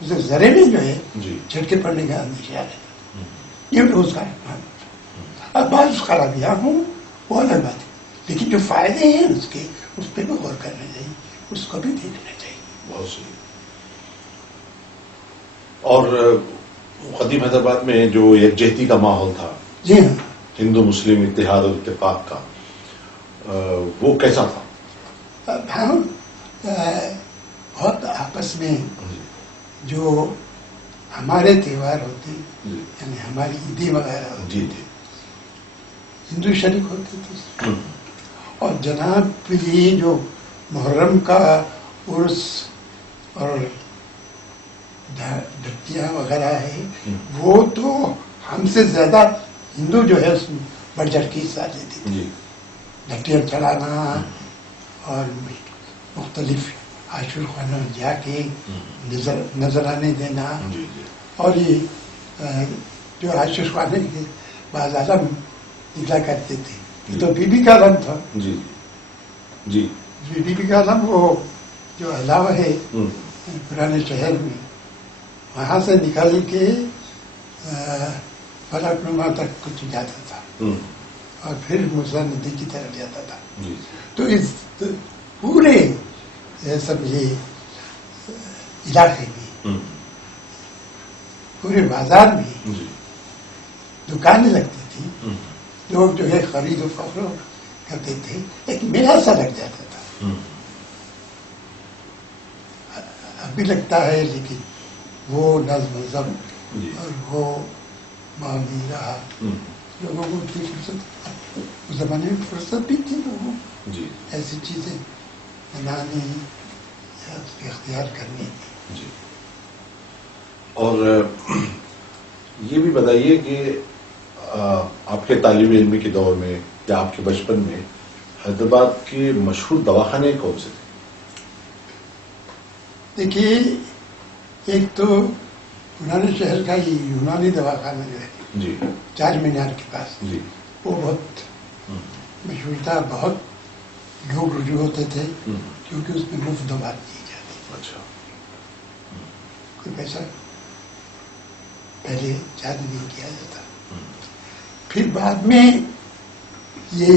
اسے ذرے میں جو ہے جی جھٹکے پڑنے کا اندیشہ رہتا. یہ روز کا اب بعض خرابیاں ہوں وہ الگ بات ہے، لیکن جو فائدے ہیں اس کے اس پہ بھی غور کرنا چاہیے، اس کو بھی دیکھنا چاہیے. بہت صحیح. اور قدیم حیدرآباد میں جو یکجہتی کا ماحول تھا، جی ہاں، ہندو مسلم اتحاد اور اتفاق کا، وہ کیسا تھا؟ اب ہم بہت آپس میں جو ہمارے تہوار ہوتے جی یعنی ہماری عیدیں وغیرہ ہوتی جی جی ہندو شریک ہوتے تھے. اور جناب یہ جو محرم کا عرس اور دھٹیاں وغیرہ ہے وہ تو ہم سے زیادہ ہندو جو ہے اس میں بڑھ چڑھ کے حصہ لیتے تھے. جی دھٹیاں چڑھانا اور مختلف عاشور خانوں میں جا کے نظرانے دینا. جی جی اور یہ جو عاشور خانے کے بعض عالم نکلا کرتے تھے یہ تو بی بی کا عالم تھا. جی جی بی بی کا عالم وہ جو علاوہ ہے پرانے شہر میں وہاں سے نکال کے فلک نما تک کچھ جاتا تھا اور پھر موسیٰ ندی کی طرف جاتا تھا. جی تو اس پورے سمجھے علاقے میں پورے بازار میں جی دکانیں لگتی تھی. لوگ جو ہے خرید و فروخت کرتے تھے. ایک میلہ سا لگ جاتا تھا. اب بھی لگتا ہے لیکن وہ نظم و ضبط اور وہ معاملہ رہا. لوگوں کو اتنی فرصت اس زمانے میں فرصت بھی تھی لوگوں کو جی ایسی چیزیں بنانے یا اختیار کرنے کی. جی اور یہ بھی بتائیے کہ آپ کے طالب علمی کے دور میں یا آپ کے بچپن میں حیدرآباد کے مشہور دواخانے کون سے تھے؟ دیکھیے ایک تو پرانے شہر کا یہ یونانی دواخانہ جو ہے جی چار مینار کے پاس جی وہ بہت مشہور تھا. بہت لوگ رجوع ہوتے تھے کیونکہ اس میں مفت دوا دی جاتی تھی. اچھا کوئی پیسہ پہلے چارج نہیں کیا جاتا. پھر بعد میں یہ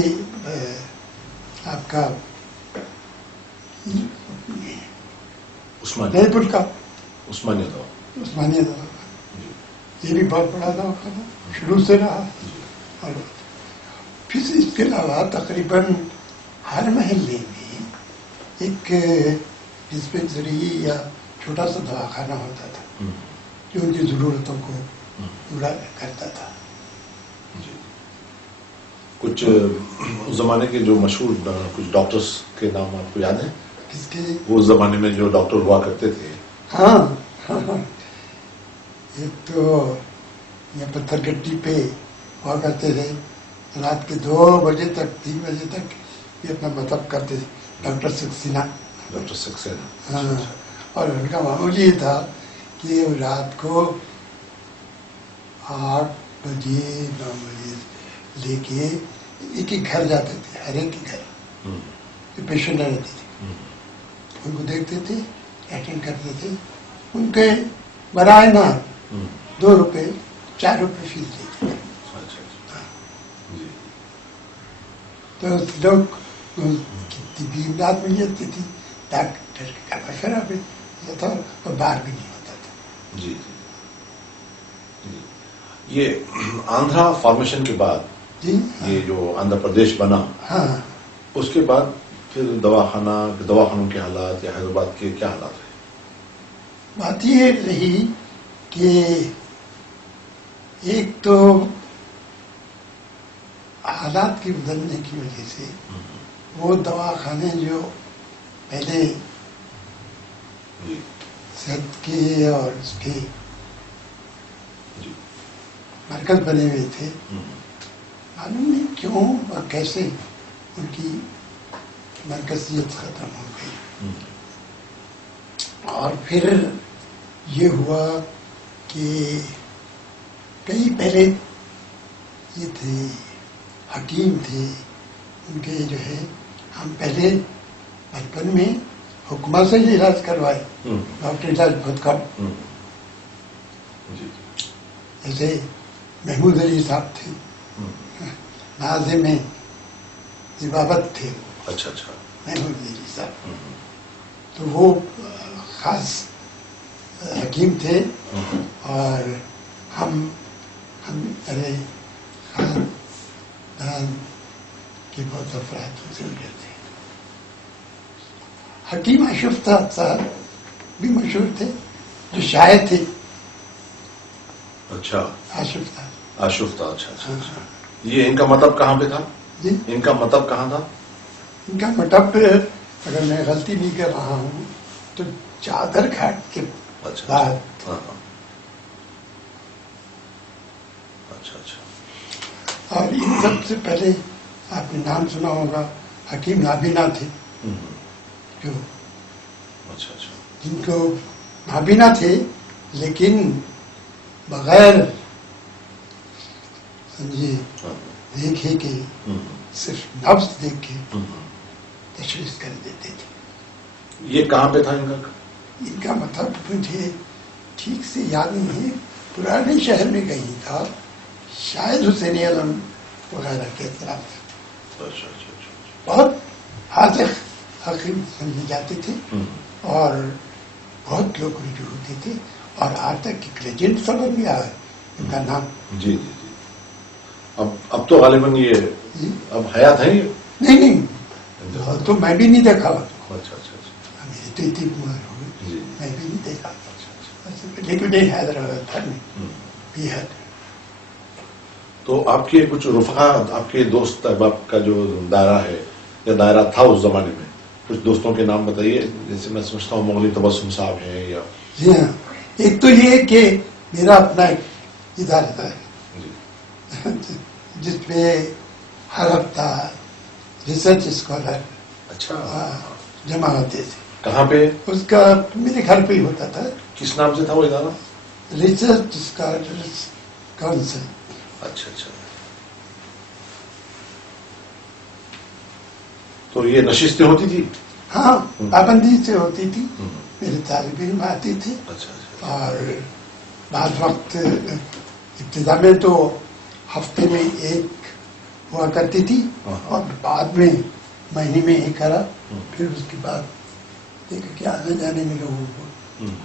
آپ کا عثمانیہ جے پور کا عثمانیہ دوا عثمانیہ دواخانہ یہ بھی بہت بڑا دواخانہ شروع سے رہا. اور پھر اس کے علاوہ تقریباً ہر محلے میں ایک ڈسپینسری یا چھوٹا سا دواخانہ ہوتا تھا جو ان کی ضرورتوں کو پورا کرتا تھا. جی کچھ اس زمانے کے جو مشہور کچھ ڈاکٹرز کے نام آپ کو یاد ہیں؟ کس کے؟ وہ اس زمانے میں جو ڈاکٹر ہوا کرتے تھے. ہاں ایک تو یہ پتھر گٹی پہ ہوا کرتے تھے. رات کے 2 بجے تک 3 بجے تک یہ اپنا مطلب کرتے تھے. ڈاکٹر سکسینہ. ڈاکٹر سکسینہ. ہاں اور ان کا معمول یہ تھا کہ رات کو 8 بجے 9 بجے لے کے ایک ایک گھر جاتے تھے. ہر ایک گھر جو پیشنٹ رہتے تھے ان کو دیکھتے تھے اٹینڈ کرتے تھے. ان کے برائے نام 2 روپے 4 روپے فیس لیتے تھے. تو لوگ طبی امداد مل جاتی تھی. ڈاکٹر کا مشورہ بھی تھا اور باہر بھی نہیں ہوتا تھا. جی جی یہ آندھرا فارمیشن کے بعد جی یہ جو آندھرا پردیش بنا ہاں اس کے بعد پھر دواخانوں کے حالات یا حیدرآباد کے کیا حالات رہے؟ بات یہ رہی کہ ایک تو حالات کے بدلنے کی وجہ سے وہ دواخانے جو پہلے جی صحت کے اور اس کے جی مرکز بنے ہوئے تھے. معلوم نہیں کیوں اور کیسے ان کی مرکزیت ختم ہو گئی. اور پھر یہ ہوا کہ کئی پہلے یہ تھے حکیم تھے ان کے جو ہے ہم پہلے بچپن میں حکومت سے ہی علاج کروائے. ڈاکٹر علاج بہت کم. جیسے محمود علی صاحب تھے ناظم ضبابت تھے. اچھا اچھا محمود علی صاحب تو وہ خاص حکیم تھے. اور ہم ارے خاندان کے بہت افراد سے گزرے تھے. حکیم آشفتہ صاحب بھی مشہور تھے جو شاعر تھے. اچھا آشفتہ اچھا اچھا. یہ ان کا مطلب کہاں پہ تھا؟ جی ان کا مطلب کہاں تھا؟ ان کا مطلب اگر میں غلطی نہیں کر رہا ہوں تو چادر گھاٹ کے اچھا بعد. اچھا اچھا. اور ان سب سے پہلے آپ نے نام سنا ہوگا حکیم نابینا تھے. جو اچھا اچھا جن کو نابینا تھے لیکن بغیر سمجھے دیکھے کہ صرف نبض دیکھ کے تشخیص کر دیتے تھے. یہ کہاں پہ تھا ان کا؟ ان کا مطلب مجھے ٹھیک سے یاد نہیں ہے، پرانے شہر میں کہیں تھا، شاید حسین علم وغیرہ کے طرف. اچھا اچھا اچھا بہت حاضر حقیق سمجھے جاتے تھے اور بہت لوگ رجوع ہوتے تھے اور آج تک ایک لیجنڈ سمجھ میں آیا ان کا نام. جی جی جی. اب تو غالباً یہ اب حیات ہے یہ؟ نہیں تو میں بھی نہیں دیکھا. اچھا اچھا اچھا. میری تو اتنی عمر ہو گئی جی. میں بھی نہیں دیکھا. لیکن نہیں حیدرآباد تھا نہیں بھی ہے. تو آپ کے کچھ رفقا، آپ کے دوست احباب کا جو دائرہ ہے یا دائرہ تھا اس زمانے میں، کچھ دوستوں کے نام بتائیے. جیسے میں سمجھتا ہوں مغلی تبسم صاحب ہیں یا جی ہاں. ایک تو یہ کہ میرا اپنا ایک ادارہ تھا جس میں ہر ہفتہ ریسرچ اسکالر اچھا جمع ہوتے تھے. کہاں پہ؟ اس کا میرے گھر پہ ہی ہوتا تھا. کس نام سے تھا وہ ادارہ؟ Research scholars council. اچھا اچھا. تو یہ نشستیں ہوتی تھی؟ ہاں پابندی سے ہوتی تھی. میرے طالب علم آتے تھے اچھا اچھا. اور بعض وقت ابتدا میں تو ہفتے میں ایک ہوا کرتی تھی اور بعد میں مہینے میں ایک کرا. پھر اس کے بعد دیکھا کہ آنے جانے میں لوگوں کو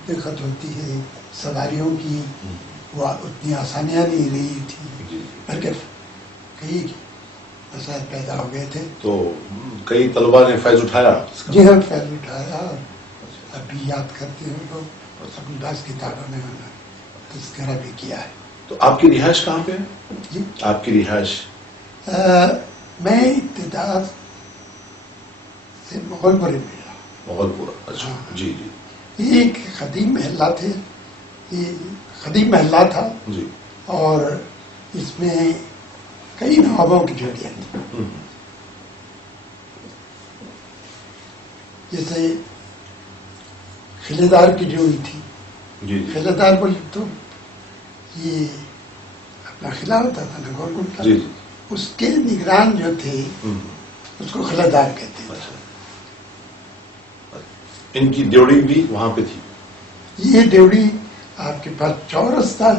دقت ہوتی ہے، سواریوں کی وہ اتنی آسانیاں نہیں رہی تھی، بلکہ کئی مسائل پیدا ہو گئے تھے. تو کئی طلبا نے فیض اٹھایا اس کا؟ جی ہاں فیض اٹھایا. ابھی یاد کرتے ہیں لوگ اپنی بعض کتابوں میں تذکرہ بھی کیا ہے. تو آپ کی رہائش کہاں پہ ہے؟ جی آپ کی رہائش؟ میں ابتدا سے مغل پورے میں رہا. مغل پورہ. اچھا جی جی. یہ ایک قدیم محلہ تھے، یہ قدیم محلہ تھا جی. اور اس میں کئی نوابوں کی جوڑیاں تھیں. جیسے خلےدار کی جوڑی تھی. جی جی. خلےدار بولے تو یہ اپنا خلا ہوتا تھا نا گول گول کا، جی جی. اس کے نگران جو تھے اس کو خلےدار کہتے تھے. اچھا. ان کی ڈیوڑی بھی وہاں پہ تھی؟ یہ ڈیوڑی آپ کے پاس چورس تھا،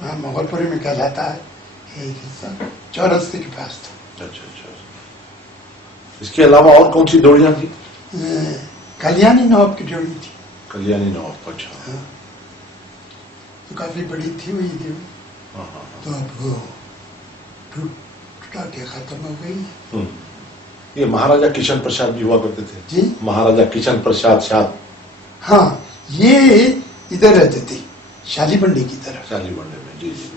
وہاں مغل پورے میں کہلاتا ہے ایک حصہ چورستے کے پاس تھا. اچھا اچھا. اس کے علاوہ اور کون سی ڈیوڑیاں تھیں؟ کلیانی نواب کی ڈیوڑی تھی. کلیانی نواب. اچھا. تو کافی بڑی تھی وہی ڈیوڑی. تو اب وہ ٹوٹا کے ختم ہو گئی. یہ مہاراجا کشن پرساد بھی ہوا کرتے تھے. جی مہاراجا کشن پرساد شاد. ہاں یہ ادھر رہتے تھے شالی بنڈی کی طرف، شالی بنڈے میں. جی جی.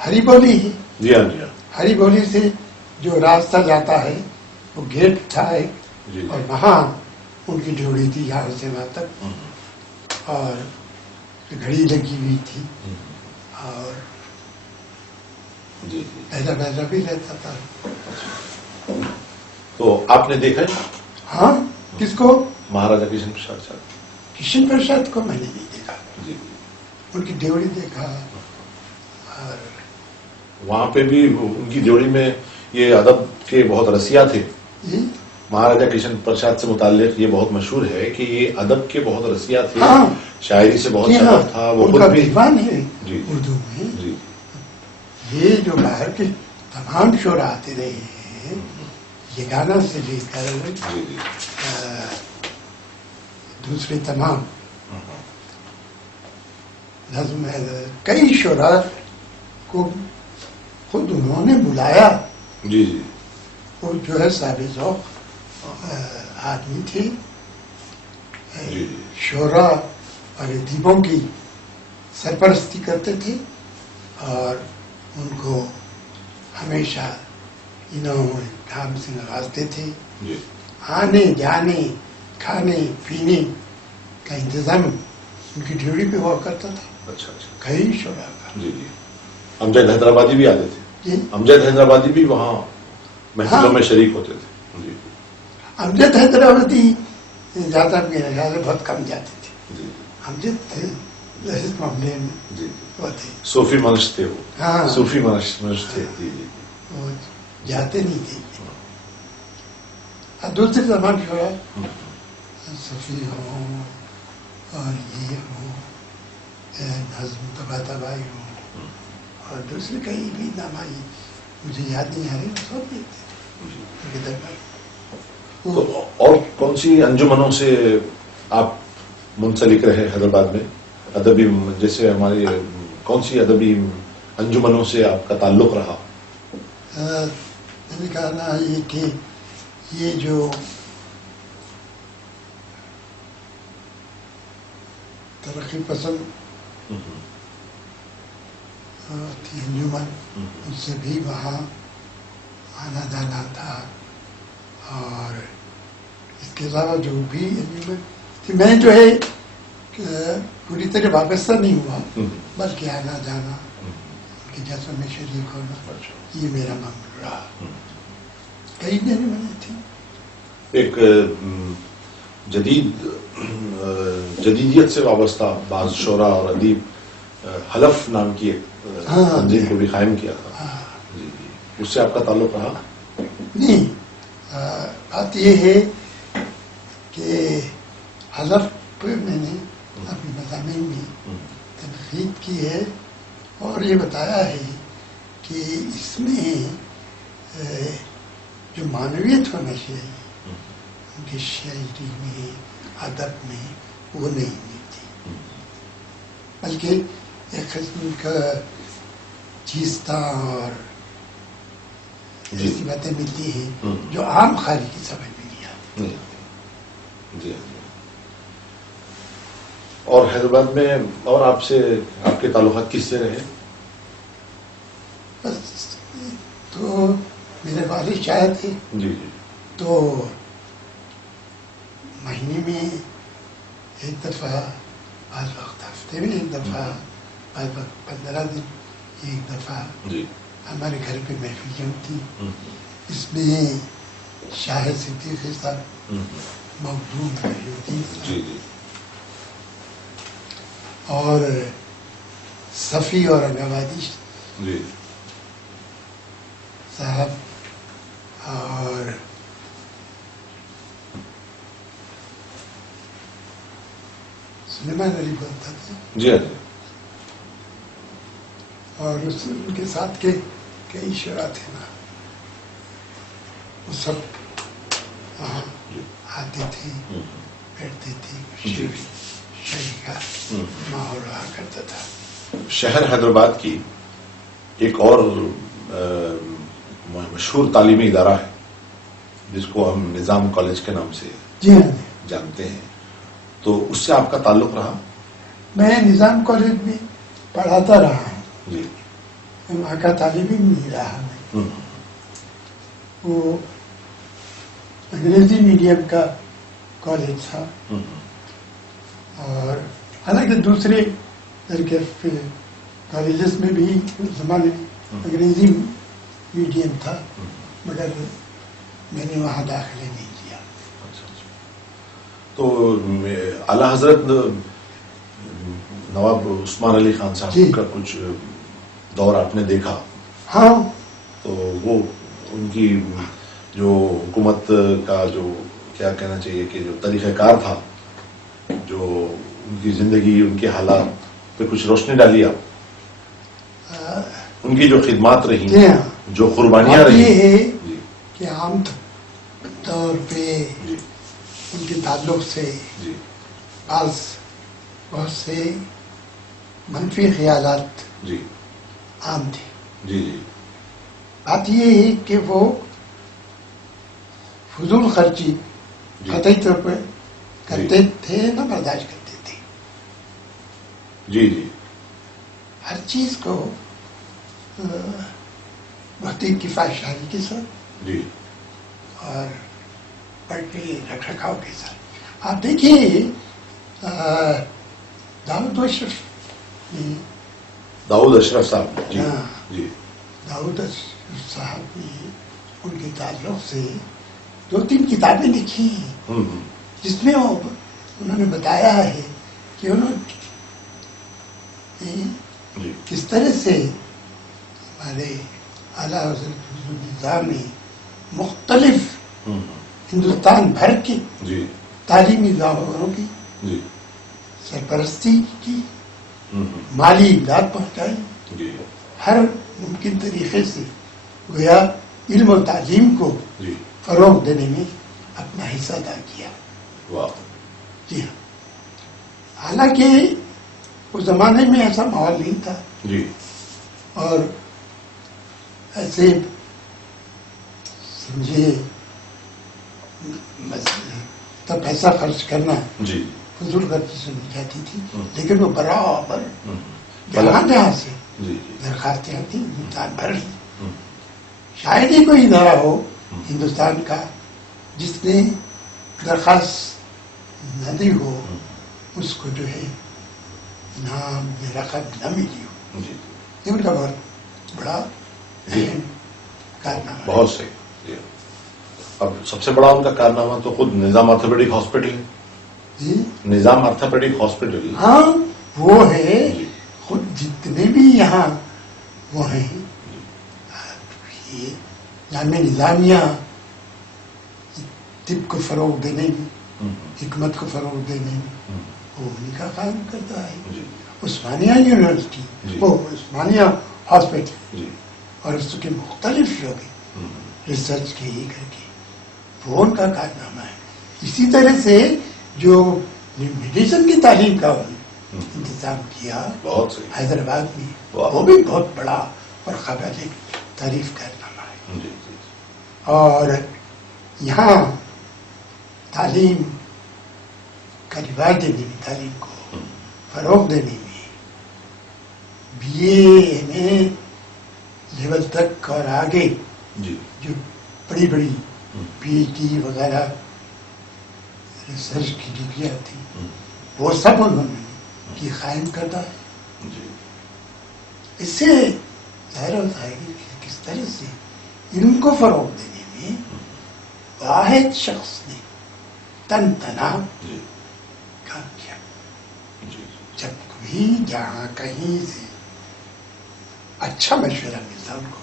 ہری بولی. جی ہاں جی ہاں. ہری بولی سے جو راستہ جاتا ہے وہ گیٹ تھا ایک، جی اور وہاں ان کی ڈیوڑی تھی یہاں سے وہاں تک، اور گھڑی لگی ہوئی تھی اور جی. ایسا بھی رہتا تھا. تو آپ نے دیکھا ہے ہاں کس کو؟ مہاراجا کشن پرساد شاد. کشن پرساد کو میں نے نہیں دیکھا، جی. ان کی ڈیوڑی دیکھا. اور وہاں پہ بھی ان کی ڈیوڑی میں یہ ادب کے بہت رسیا تھے. یہ مہاراجا کشن پرساد سے متعلق یہ بہت مشہور ہے کہ یہ ادب کے بہت رسیا تھے. ہاں شاعری سے بہت شغف تھا. وہ ان خود کا بھی. دیوان ہے جی اردو میں. جی. یہ جو باہر کے تمام شعرا آتے رہے ہیں، یہ گانا سے لے کر جی جی. دوسرے تمام نظم کئی شعرا کو خود انہوں نے بلایا. جی جی. وہ جو ہے صاحب ذوق آدمی تھے. جی. شعرا اور ادیبوں کی سرپرستی کرتے تھے اور ان کو ہمیشہ انعام و اکرام سے نوازتے تھے. جی. آنے جانے کھانے پینے کا انتظام ان کی ڈیوڑی پہ ہوا کرتا تھا. اچھا اچھا. کئی شعرا کا. جی جی. امجد حیدرآبادی بھی آتے تھے. جی امجد حیدرآبادی بھی وہاں محفلوں میں شریک ہوتے تھے. جی. امجد حیدرآبادی زیادہ میرے خیال میں بہت کم جاتے تھے. جی امجد اس معاملے میں جی وہ تھے. صوفی منش تھے وہ. ہاں. صوفی منش تھے. جی جی وہ جاتے نہیں تھے. اور دوسری زبان شعرا صفی ہوں اور یہ ہوں نظم طباطبائی ہوں اور دوسرے کئی بھی نامائی مجھے یاد نہیں آ رہی. سب دیتے تو اور کون سی انجمنوں سے آپ منسلک رہے حیدرآباد میں ادبی؟ جیسے ہمارے کون سی ادبی انجمنوں سے آپ کا تعلق رہا؟ میں نے کہا یہ کہ یہ جو ترقی پسند تھی انجمن اس سے بھی وہاں آنا جانا تھا. اور اس کے علاوہ جو بھی انجمن تھی میں جو ہے پوری طرح وابستہ نہیں ہوا بلکہ آنا جانا ان کے جیسوں میں شریک ہونا یہ میرا معمول رہا. کئی انجمنیں تھیں. ایک جدیدیت سے وابستہ بعض شعراء اور ادیب حلف نام کی ایک تنظیم کو بھی قائم کیا تھا. جی جی اس سے آپ کا تعلق رہا؟ نہیں. بات یہ ہے کہ حلف پہ میں نے اپنے مضامین میں تنقید کی ہے اور یہ بتایا ہے کہ اس میں جو معنویت ہونا چاہیے ان کی شاعری میں ادب میں وہ نہیں ملتی بلکہ ایک قسم کا چیزتا اور ایسی باتیں ملتی ہیں جو عام خالی کی سمجھ میں نہیں آتی. جی اور حیدرآباد میں اور آپ کے تعلقات کس سے رہے؟ بس تو میرے والد شاعر تھے. جی جی تو مہینے میں ایک دفعہ بعض وقت ہفتے میں ایک دفعہ بعض وقت 15 دن ایک دفعہ جی ہمارے گھر پہ محفل جمتی. اس میں شاہ صدیقی صاحب موضوع الدین جی جی اور صفی اورنگ آبادی جی صاحب اور سلیمان علی بولتا تھا. جی اور ان کے ساتھ کے کئی شعراء تھے نا وہ سب وہاں آتے تھے بیٹھتے تھے. شہری کا ماحول رہا کرتا تھا. شہر حیدرآباد کی ایک اور مشہور تعلیمی ادارہ ہے جس کو ہم نظام کالج کے نام سے جی ہاں جانتے ہیں. تو اس سے آپ کا تعلق رہا؟ میں نظام کالج میں پڑھاتا رہا ہوں. جی وہاں کا طالب علم نہیں رہا میں. وہ انگریزی میڈیم کا کالج تھا اور حالانکہ دوسرے درجے کالجز میں بھی اس زمانے انگریزی میڈیم تھا مگر میں نے وہاں داخلے نہیں کیا. تو اعلیٰ حضرت نواب عثمان علی خان صاحب کا کچھ دور آپ نے دیکھا؟ ہاں. تو وہ ان کی جو حکومت کا جو کیا کہنا چاہیے کہ جو طریقہ کار تھا جو ان کی زندگی ان کے حالات پہ کچھ روشنی ڈالی آپ؟ ان کی جو خدمات رہی جو قربانیاں رہی یہ ہے کہ عام طور پہ ان کے تعلق سے بہت سے منفی خیالات جی عام تھے. جی جی بات یہ ہے کہ وہ فضول خرچی قطعی طور پر کرتے تھے نہ برداشت کرتے تھے. جی جی ہر چیز کو بہت ہی کفایت کے ساتھ جی اور بڑھ کے رکھ رکھاؤ کے ساتھ. آپ دیکھیے داؤد اشرف صاحب جی جی داؤد اشرف صاحب نے ان کے تعلق سے 2-3 کتابیں لکھی ہیں جس میں انہوں نے بتایا ہے کہ انہوں نے کس طرح سے ہمارے اعلیٰ حضرت نظام نے مختلف ہندوستان بھر کے تعلیمی اداروں کی سرپرستی کی، مالی امداد پہنچائی، ہر ممکن طریقے سے گویا علم و تعلیم کو فروغ دینے میں اپنا حصہ ادا کیا۔ جی ہاں، حالانکہ اس زمانے میں ایسا ماحول نہیں تھا اور ایسے سمجھے تب پیسہ خرچ کرنا فضول خرچی سمجھی جاتی تھی، لیکن وہ برابر جہاں جہاں سے درخواستیں آتی ہندوستان بھر شاید ہی کوئی ادارہ ہو ہندوستان کا جس نے درخواست نہ دی ہو اس کو جو ہے انعام یا رقم نہ ملی ہو۔ یہ ان کا بہت بڑا اہم کارنامہ ہے۔ بہت صحیح۔ اب سب سے بڑا ان کا کارنامہ تو خود نظام آرتھوپیڈک ہاسپٹل ہے۔ جی نظام آرتھوپیڈک ہاسپٹل، ہاں وہ ہے، خود جتنے بھی یہاں وہ ہیں یہ جامعہ نظامیہ طب کو فروغ دینے میں، حکمت کو فروغ دینے میں وہ انہیں کا قائم کرتا ہے۔ عثمانیہ یونیورسٹی، وہ عثمانیہ ہاسپٹل اور اس کے مختلف شعبے ریسرچ کے ہی کر کے وہ ان کا کارنامہ ہے۔ اسی طرح سے جو میڈیسن کی تعلیم کا انتظام کیا حیدرآباد میں، وہ بھی بہت بڑا اور قابل تعریف کارنامہ ہے۔ اور یہاں تعلیم کا رواج دینے میں، تعلیم کو فروغ دینے میں B A M A level تک اور آگے جو بڑی بڑی پی ایچ ڈی وغیرہ ریسرچ کی ڈگریاں تھیں وہ سب انہوں نے کی قائم کرتا ہے۔ اس سے ظاہر ہوتا ہے کہ کس طرح سے علم کو فروغ دینے میں واحد شخص نے تن تنا کام کیا۔ جب بھی جہاں کہیں سے اچھا مشورہ ملتا ان کو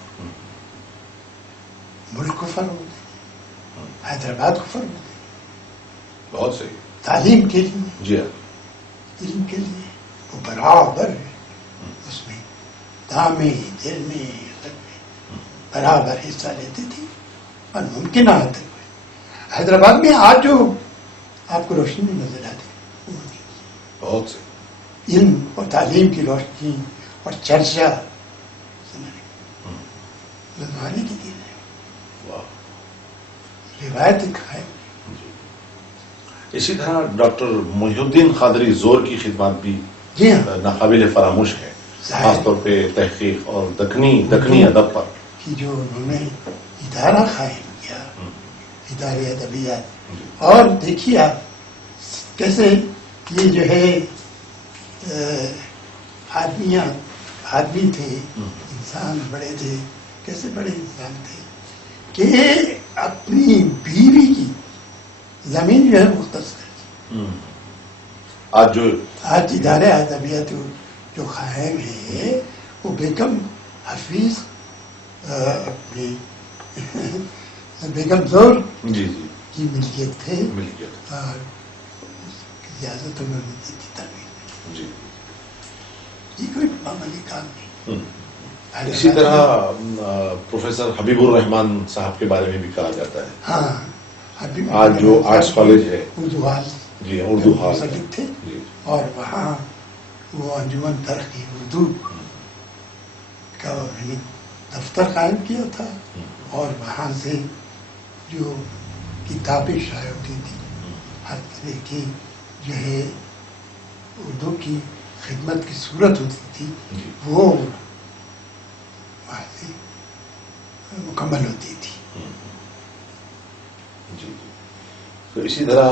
ملک کو فروغ دینے، حیدرآباد کو فروغ دینے، بہت صحیح، تعلیم کے لیے، جی ہاں، علم کے لیے وہ برابر اس میں دامے دل میں برابر حصہ لیتے تھے اور ممکنات حیدرآباد میں آج جو آپ کو روشنی نظر آتی وہ بہت صحیح، علم اور تعلیم کی روشنی اور چرچا زمانے کی دین ہے، روایت قائم۔ اسی طرح ڈاکٹر محی الدین قادری زور کی خدمات بھی جی ہاں، ناقابل فراموش ہے، خاص طور پہ تحقیق اور دکنی ادب پر کہ جو انہوں نے ادارہ قائم کیا، ادارے ادبیات، اور دیکھیے آپ کیسے یہ جو ہے آدمی تھے، انسان بڑے تھے، کیسے بڑے انسان تھے کہ اپنی بیوی کی زمین جو ہے مختص کر دی۔ آج ادارے ادبیات جو قائم ہے وہ بیگم حفیظ اپنی بیگم زور کی ملکیت تھے اور اجازت انہوں نے دی تھی تعمیر میں۔ یہ کوئی معمولی کام نہیں۔ اسی طرح پروفیسر حبیب الرحمان صاحب کے بارے میں بھی کہا جاتا ہے، ہاں، آج جو آرٹس کالج ہے، اردو ہال، جی اردو ہال مسلک تھے، اور وہاں وہ انجمن ترقی اردو کا دفتر قائم کیا تھا، اور وہاں سے جو کتابیں شائع ہوتی تھی ہر طرح کی جو ہے اردو کی خدمت کی صورت ہوتی تھی وہ وہاں سے مکمل ہوتی تھی۔ تو اسی طرح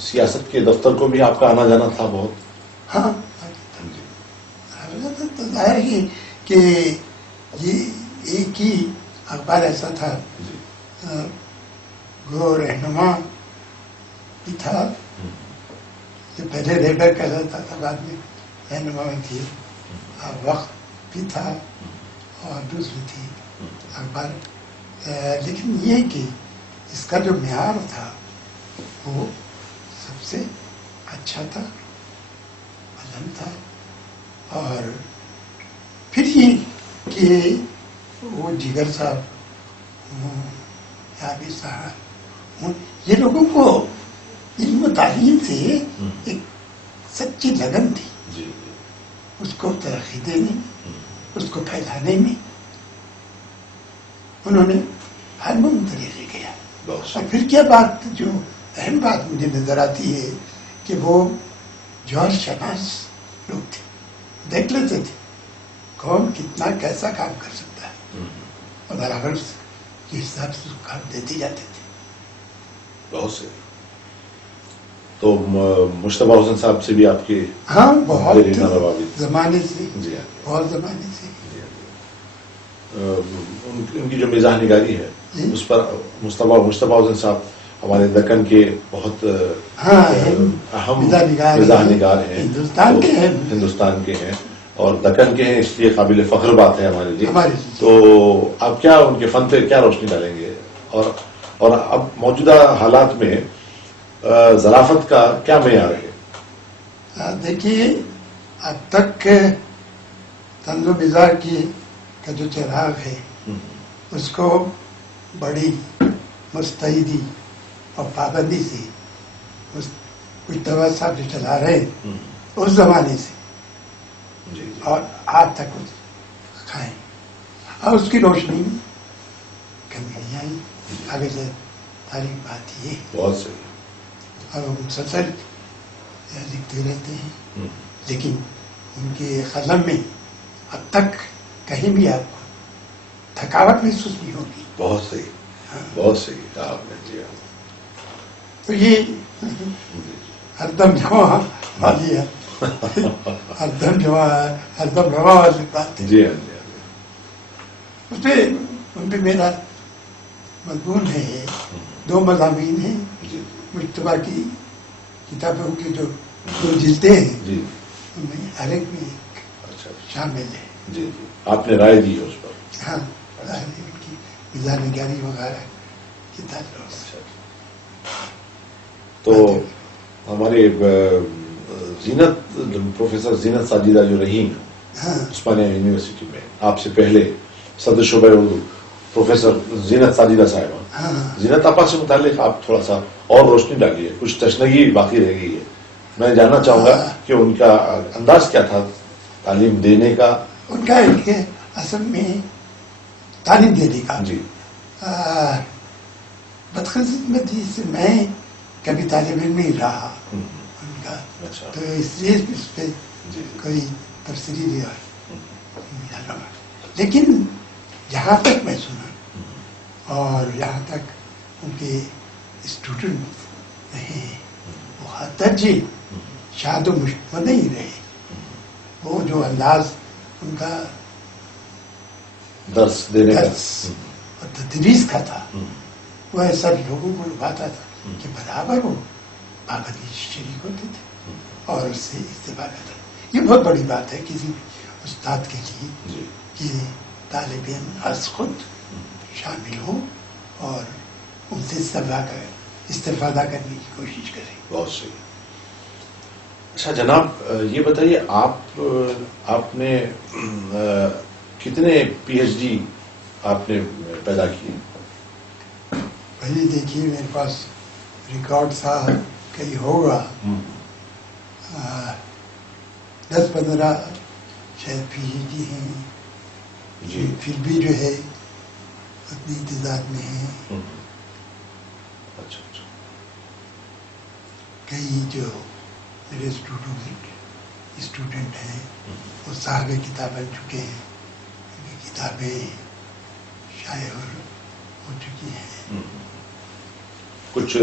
سیاست کے دفتر کو بھی آپ کا آنا جانا تھا بہت؟ ہاں، تو ظاہر ہے کہ یہ ایک ہی اخبار ایسا تھا گو رہنما بھی تھا، جو پہلے ریبر کہلاتا تھا، بعد میں رہنما میں تھی، اور وقت بھی تھا، اور دوسری تھی اخبار. لیکن یہ کہ اس کا جو معیار تھا وہ سب سے اچھا تھا، بلند تھا. اور پھر یہ کہ وہ جگر صاحب یا بھی صاحب، یہ لوگوں کو علم و تعلیم سے ایک سچی لگن تھی، جی اس کو ترقی دینے میں، اس کو پھیلانے میں انہوں نے ہر ممکن طریقے کیا. بہت اور پھر کیا بات، جو اہم بات مجھے نظر آتی ہے کہ وہ جوہر شناس لوگ تھے، دیکھ لیتے تھے کون کتنا کیسا کام کر سکتا ہے، اور برابر کے حساب سے کام دیتے جاتے تھے. بہت سے. تو مشتبہ حسن صاحب سے بھی آپ کے ہاں بہت دیرینہ روابط. زمانے سے، جی ہاں. بہت زمانے سے. جی ہاں. ان کی جو مزاح نگاری ہے جی. اس پر مشتبہ حسن صاحب ہمارے دکن کے بہت ہاں اہم مزاح نگار ہیں، ہندوستان کے ہیں، ہندوستان کے ہیں اور دکن کے ہیں، اس لیے قابل فخر بات ہے ہمارے لیے. ہمارے لیے. تو آپ کیا ان کے فن پہ کیا روشنی ڈالیں گے، اور اب موجودہ حالات میں ظرافت کا کیا معیار ہے؟ دیکھیے، اب تک طنز و مزاح کا جو چراغ ہے اس کو بڑی مستعدی اور پابندی سے مشتبہ صاحب جو چلا رہے اس زمانے سے جی جی. اور آج تک کھائیں، اور اس کی روشنی میں کمی نہیں آئی. آگے سے تاریخ بات یہ ہے، بہت صحیح. اور وہ مسلسل لکھتے رہتے ہیں، لیکن ان کے قلم میں اب تک کہیں بھی آپ کو تھکاوٹ محسوس نہیں ہوگی. بہت صحیح، بہت صحیح کہا آپ نے. جی ہاں. تو یہ ہر دم جمع والی ہے، ہر دم جمع، ہر دم رواں والی بات ہے. جی ہاں. جی ہاں. اس پہ ان پہ میرا مضمون ہے، دو مضامین ہیں. جی مشتبہ کی کتابوں کی جو دو جلدیں ہیں، جی. ان میں ہر ایک میں ایک اچھا. شامل ہے. جی جی. آپ نے رائے دی ہے اس پر. ہاں، ان کی مزاح نگاری وغیرہ کی تعلق سے. تو ہمارے زینت، پروفیسر زینت ساجدہ جو رہی ہاں عثمانیہ یونیورسٹی میں آپ سے پہلے صدر شعبہ اردو، پروفیسر زینت ساجدہ صاحبہ، ہاں زینت آپا سے متعلق آپ تھوڑا سا اور روشنی ڈالیے، کچھ تشنگی باقی رہ گئی ہے. میں جاننا چاہوں گا کہ ان کا انداز کیا تھا تعلیم دینے کا. ان کا ایک اصل میں تعلیم دینے کا جی بدقسمتی سے میں کبھی طالب علم نہیں رہا ان کا، اچھا. تو اس لیے اس پہ جی کوئی تفصیلی نہیں ہے. لیکن جہاں تک میں سنا اور جہاں تک ان کے اسٹوڈنٹ رہے ہیں وہ حد درجے شاد و مشتبہ نہیں رہے. وہ جو انداز ان کا درس دینے کا. درس اور تدریس کا تھا وہ ایسا لوگوں کو لبھاتا تھا کہ برابر وہ پابندی شریک ہوتے تھے اور اس سے استفادہ کرتے. یہ بہت بڑی بات ہے کسی استاد کے لیے جی کہ طالب علم از خود شامل ہو اور ان سے استفادہ کرنے کی کوشش کرے. بہت صحیح. اچھا جناب، یہ بتائیے آپ نے کتنے پی ایچ ڈی آپ نے پیدا کیے؟ بھائی دیکھیے میرے پاس ریکارڈ تھا کہیں ہوگا 10-15 شاید پی ایچ ڈی ہیں. جی. پھر بھی جو ہے اپنی انتظار میں ہیں. اچھا اچھا. کئی جو میرے اسٹوڈنٹ ہیں وہ صاحب کتاب بن چکے ہیں، ان کی کتابیں شائع ہو چکی ہیں. کچھ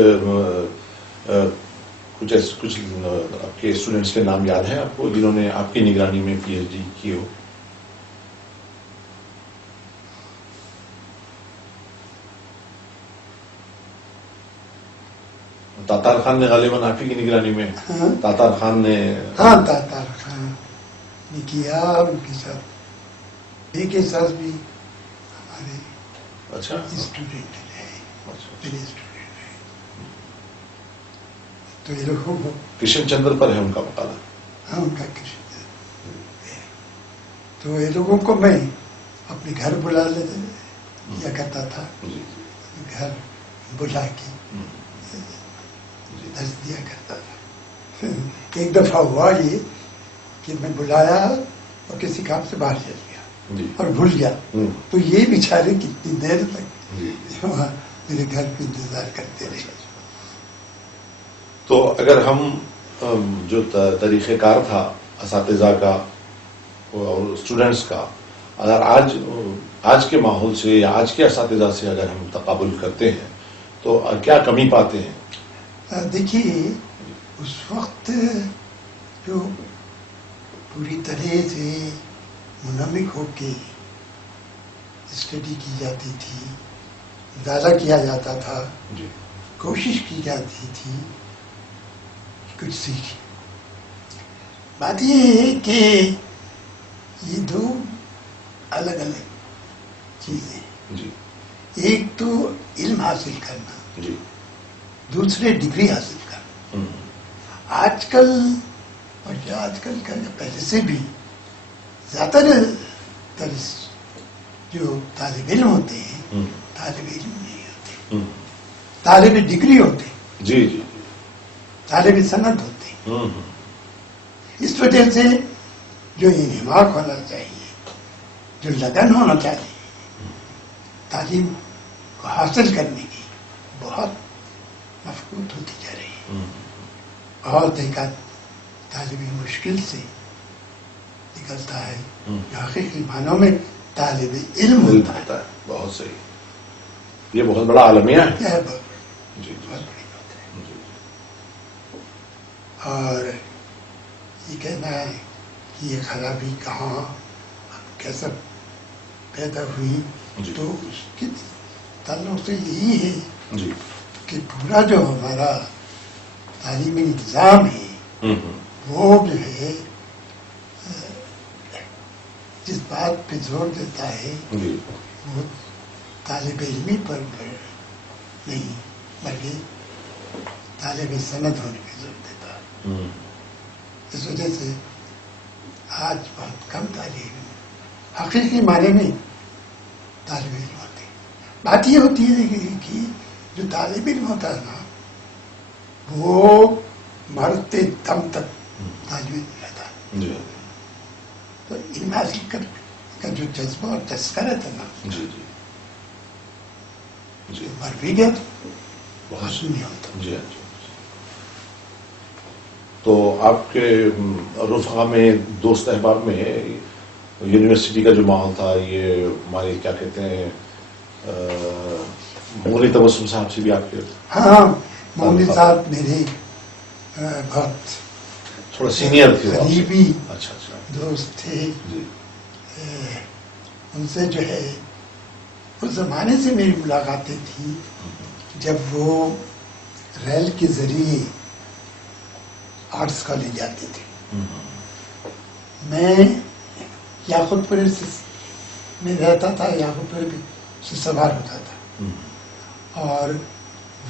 آپ کے اسٹوڈنٹس کے نام یاد ہیں آپ کو جنہوں نے آپ کی نگرانی میں پی ایچ ڈی کی ہو؟ تاتار خان نے غالباً آپ ہی کی نگرانی میں ہاں تاتار خان نے ہاں تاتار خان نے کیا، ان کے ساتھ ایک احساس بھی ہمارے اچھا اسٹوڈنٹ رہے، اچھا۔ میرے اسٹوڈنٹ رہے، تو یہ لوگوں کو کرشن چندر پر ہے ان کا مقالہ۔ ہاں ان کا کرشن ہے، تو یہ لوگوں کو میں اپنے گھر بلا لیا کرتا تھا، جی گھر بلا کے ہوں، دس دیا کرتا تھا۔ ایک دفعہ ہوا یہ کہ میں بلایا اور کسی کام سے باہر چل گیا جی اور بھول گیا، ہوں، تو یہ بیچارے کتنی دیر تک جی۔ وہاں میرے گھر پہ انتظار کرتے رہے۔ تو اگر ہم جو طریقہ کار تھا اساتذہ کا اور اسٹوڈنٹس کا، اگر آج کے ماحول سے یا آج کے اساتذہ سے اگر ہم تقابل کرتے ہیں تو کیا کمی پاتے ہیں؟ دیکھیے اس وقت جو پوری طرح سے منمک ہو کے اسٹڈی کی جاتی تھی، مطالعہ کیا جاتا تھا، جی کوشش کی جاتی تھی کچھ سیکھیں۔ بات یہ ہے کہ یہ دو الگ الگ چیزیں ہیں، جی ایک تو علم حاصل کرنا، جی دوسرے ڈگری حاصل کرنا۔ ہوں، آج کل اور جو آج کل کا پہلے سے بھی زیادہ تر جو طالب علم ہوتے ہیں ہوں، طالب علم نہیں ہوتے، ہوں، طالب ڈگری ہوتے ہیں، جی جی طالب سند ہوتے ہیں۔ ہوں، ہوں، اس وجہ سے جو انہماک ہونا چاہیے، جو لگن ہونا چاہیے تعلیم کو حاصل کرنے کی، بہت مفقود ہوتی جا رہی ہے۔ ہوں، بہت ایک طالب مشکل سے نکلتا ہے ہوں۔ جو حقیقی معنوں میں طالب علم ہوتا ہے۔ بہت صحیح، یہ بہت بڑا عالمیہ ہے۔ یہ بہت جی جی بہت بڑی بات ہے۔ جی اور یہ کہنا ہے کہ یہ خرابی کہاں کیسا پیدا ہوئی، جی تو اس کے تعلق سے یہی ہے جی کہ پورا جو ہمارا تعلیمی نظام ہے ہوں، ہوں، وہ جو ہے جس بات پہ زور دیتا ہے جی وہ طالب علمی پر نہیں بلکہ طالب سند ہونے پہ زور دیتا ہے۔ ہوں، اس وجہ سے آج بہت کم تعلیم حقیقی معنی میں طالب علم ہوتے ہیں۔ بات یہ ہوتی ہے کہ جو طالب علم ہوتا ہے نا وہ مرتے دم تک طالب علم رہتا ہے، جی تو علم حاصل کا جو جذبہ اور تذکرہ تھا نا جی جی جی مر بھی گیا تو بہت حاصل نہیں ہوتا۔ جی ہاں جی۔ تو آپ کے رفقا میں، دوست احباب میں یونیورسٹی کا جو ماحول تھا، یہ ہمارے کیا کہتے ہیں مغنی تبسم صاحب سے بھی آپ کے ہاں مولوی صاحب میرے بہت تھوڑا سینئر تھے وہ آپ سے؟ قریبی اچھا اچھا دوست تھے۔ جی ان سے جو ہے اس زمانے سے میری ملاقاتیں تھیں جب وہ ریل کے ذریعے آرٹس کالج جاتے تھے۔ ہوں، میں یاقوت پور میں رہتا تھا، یاقوت پور سے سوار ہوتا تھا، ہوں، اور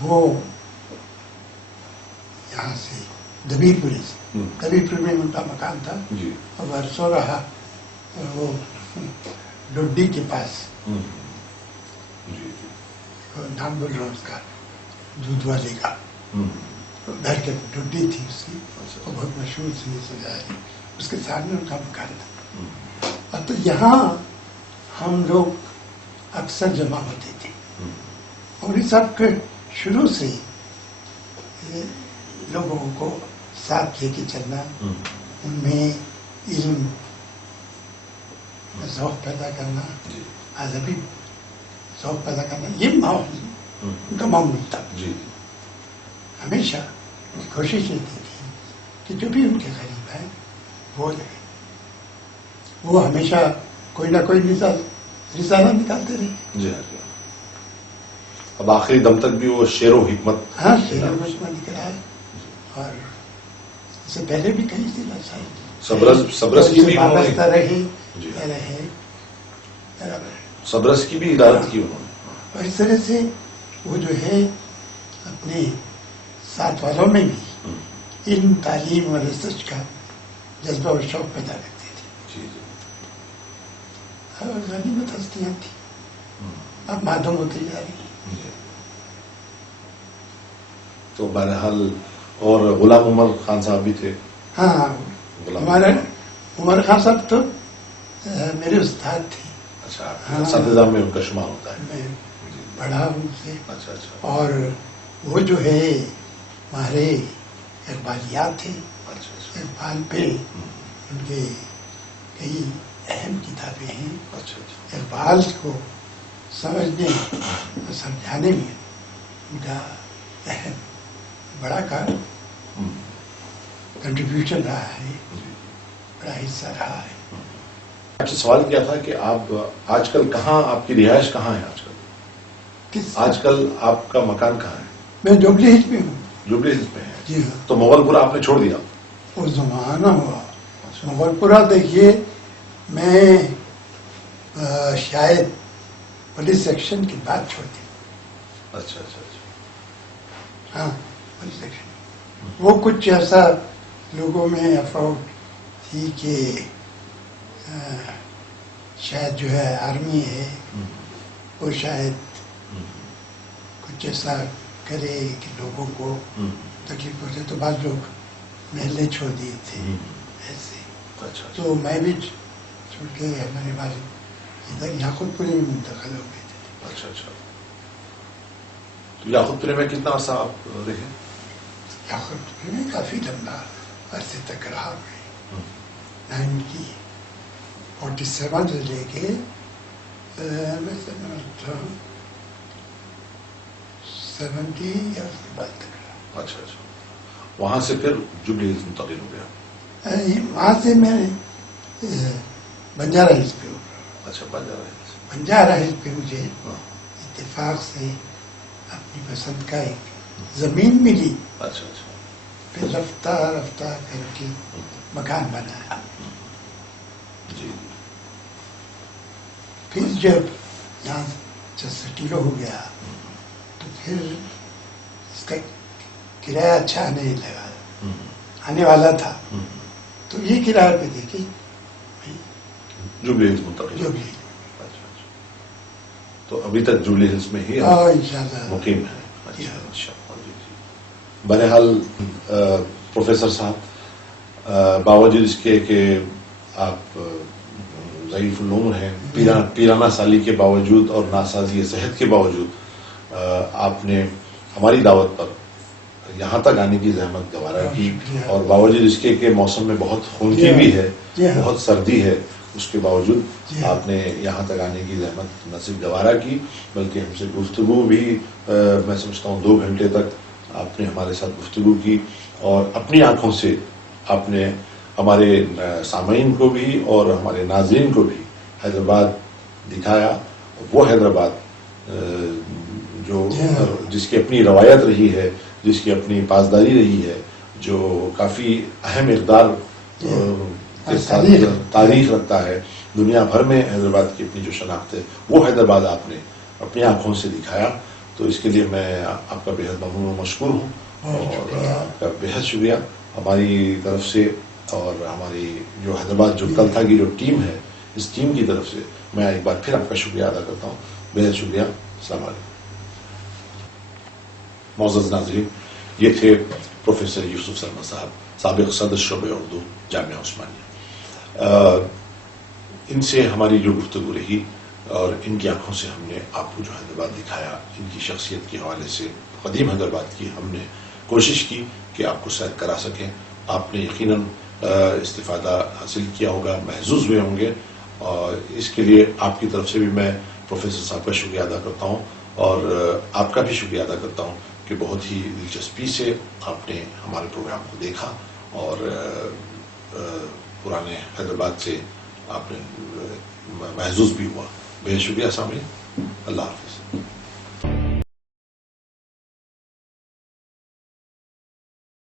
وہ یہاں سے دبیر پور سے، ہوں، دبیر پور میں ان کا مکان تھا، جی اور برسوں رہا وہ ڈوڈی کے پاس، ہوں، جی جی نام بول رہا ہوں اس کا، دودھ والے کا، ہوں، گھر کے ڈوڈی تھی اس کی، اچھا وہ بہت مشہور تھی سجا ہے، اس کے سامنے ان کا مکان تھا۔ ہوں، اور تو یہاں ہم لوگ اکثر جمع ہوتے تھے، ہوں، اور یہ سب کے شروع سے لوگوں کو ساتھ لے کے چلنا، ہوں، ان میں علم ذوق پیدا کرنا، جی ادبی ذوق پیدا کرنا، یہ ماحول ہوں، ان کا معمول تھا۔ جی ہمیشہ کوشش رہتی تھی کہ جو بھی ان کے قریب ہے وہ رہے، وہ ہمیشہ کوئی نہ کوئی رسالہ نکالتے رہے۔ جی ہاں جی۔ اب آخری دم تک بھی وہ شعر و حکمت. ہاں شعر و حکمت نکلا ہے، اور اس سے پہلے بھی کئی ضلع سبرس کی بھی وابستہ رہے جی رہے. سبرس کی بھی ادارت کی انہوں نے. اور اس طرح سے وہ جو ہے اپنے ساتھ والوں میں بھی علم، تعلیم اور ریسرچ کا جذبہ اور شوق پیدا کرتے تھے. جی جی. اور غنیمت ہستیاں تھیں، اب معدوم ہوتی جا رہی ہیں. تو بہرحال اور غلام عمر خان صاحب بھی تھے. ہاں غلام ہمارے عمر خان صاحب تو میرے استاد تھے. اچھا ہاں. اساتذہ میں ان کا شمار ہوتا ہے. میں پڑھا ان سے. اچھا اچھا. اور وہ جو ہے ہمارے اقبالیات تھے. اچھا اچھا. اقبال پہ ان کے کئی اہم کتابیں ہیں. اچھا اچھا. اقبال کو سمجھنے اور سمجھانے میں ان کا اہم بڑا کنٹریبیوشن رہا ہے، بڑا حصہ رہا ہے. آپ سے سوال کیا تھا کہ آپ آج کل کہاں، آپ کی رہائش کہاں ہے آج کل؟ کس آج کل آپ کا مکان کہاں ہے؟ میں جوبلی ہلز میں ہوں. جوبلی ہلز میں ہے. جی ہاں. تو مغل پورہ آپ نے چھوڑ دیا؟ وہ زمانہ ہوا. مغل پورہ دیکھیے، میں شاید پولیس ایکشن کے بعد چھوڑ دی. اچھا اچھا اچھا. ہاں پولیس ایکشن وہ کچھ ایسا لوگوں میں افواہ تھی کہ شاید جو ہے آرمی ہے وہ شاید کچھ ایسا کرے کہ لوگوں کو تکلیف پہنچے، تو بعض لوگ محلے چھوڑ دیے تھے ایسے. اچھا. تو میں بھی چھوڑ کے ہمارے والد ادھر یاقوت پورے میں منتقل ہو گئے تھے. اچھا اچھا. تو یاقوت پورے میں کتنا عرصہ آپ رہے؟ یاقوت پورے میں کافی لمبا عرصے تک رہا میں. 1947 سے لے کے میں سمجھتا ہوں 70 یا اس کے بعد تک رہا. اچھا اچھا. وہاں سے پھر جوبلی ہلز منتقل ہو گیا. وہاں سے میں بنجارہ ہلز پہ ہو گیا. اچھا. بنجارہ ہلز. بنجارہ ہلز پہ مجھے اتفاق سے اپنی پسند کا ایک زمین ملی. اچھا اچھا. پھر رفتہ رفتہ کر کے مکان بنایا. جی. پھر جب یہاں سے سیٹل ہو گیا تو پھر اس کا کرایہ اچھا نہیں لگا، آنے والا تھا تو یہ کرایہ پہ دے کے جوبلی ہلز منتقل. جو بھی اچھا اچھا. تو ابھی تک جوبلی ہلز میں ہی انشاءاللہ مقیم ہے. اچھا اچھا. بہرحال پروفیسر صاحب، باوجود اس کے کہ آپ ضعیف العمر ہیں، پیرانہ سالی کے باوجود اور ناسازی صحت کے باوجود آپ نے ہماری دعوت پر یہاں تک آنے کی زحمت گوارا کی، اور باوجود اس کے کہ موسم میں بہت خنکی بھی ہے، بہت سردی ہے، اس کے باوجود آپ نے یہاں تک آنے کی زحمت نہ صرف گوارا کی بلکہ ہم سے گفتگو بھی میں سمجھتا ہوں 2 گھنٹے تک آپ نے ہمارے ساتھ گفتگو کی، اور اپنی آنکھوں سے آپ نے ہمارے سامعین کو بھی اور ہمارے ناظرین کو بھی حیدرآباد دکھایا. وہ حیدرآباد جو جس کی اپنی روایت رہی ہے، جس کی اپنی پاسداری رہی ہے، جو کافی اہم اقدار کے ساتھ تاریخ رکھتا ہے دنیا بھر میں. حیدرآباد کی اپنی جو شناخت ہے وہ حیدرآباد آپ نے اپنی آنکھوں سے دکھایا. تو اس کے لیے میں آپ کا بےحد ممنون و مشکور ہوں، اور آپ کا بےحد شکریہ ہماری طرف سے، اور ہماری جو حیدرآباد جو کل تھا کی جو ٹیم ہے، اس ٹیم کی طرف سے میں ایک بار پھر آپ کا شکریہ ادا کرتا ہوں. بےحد شکریہ. السلام علیکم. معزز ناظرین، یہ تھے پروفیسر یوسف سرما صاحب، سابق صدر شعبہ اردو جامعہ عثمانیہ. ان سے ہماری جو گفتگو رہی اور ان کی آنکھوں سے ہم نے آپ کو جو حیدرآباد دکھایا، ان کی شخصیت کے حوالے سے قدیم حیدرآباد کی ہم نے کوشش کی کہ آپ کو سیر کرا سکیں. آپ نے یقیناً استفادہ حاصل کیا ہوگا، محظوظ ہوئے ہوں گے، اور اس کے لیے آپ کی طرف سے بھی میں پروفیسر صاحب کا شکریہ ادا کرتا ہوں، اور آپ کا بھی شکریہ ادا کرتا ہوں کہ بہت ہی دلچسپی سے آپ نے ہمارے پروگرام کو دیکھا، اور پرانے حیدرآباد سے آپ نے محظوظ بھی ہوا. بہت شکریہ سامعین. اللہ حافظ.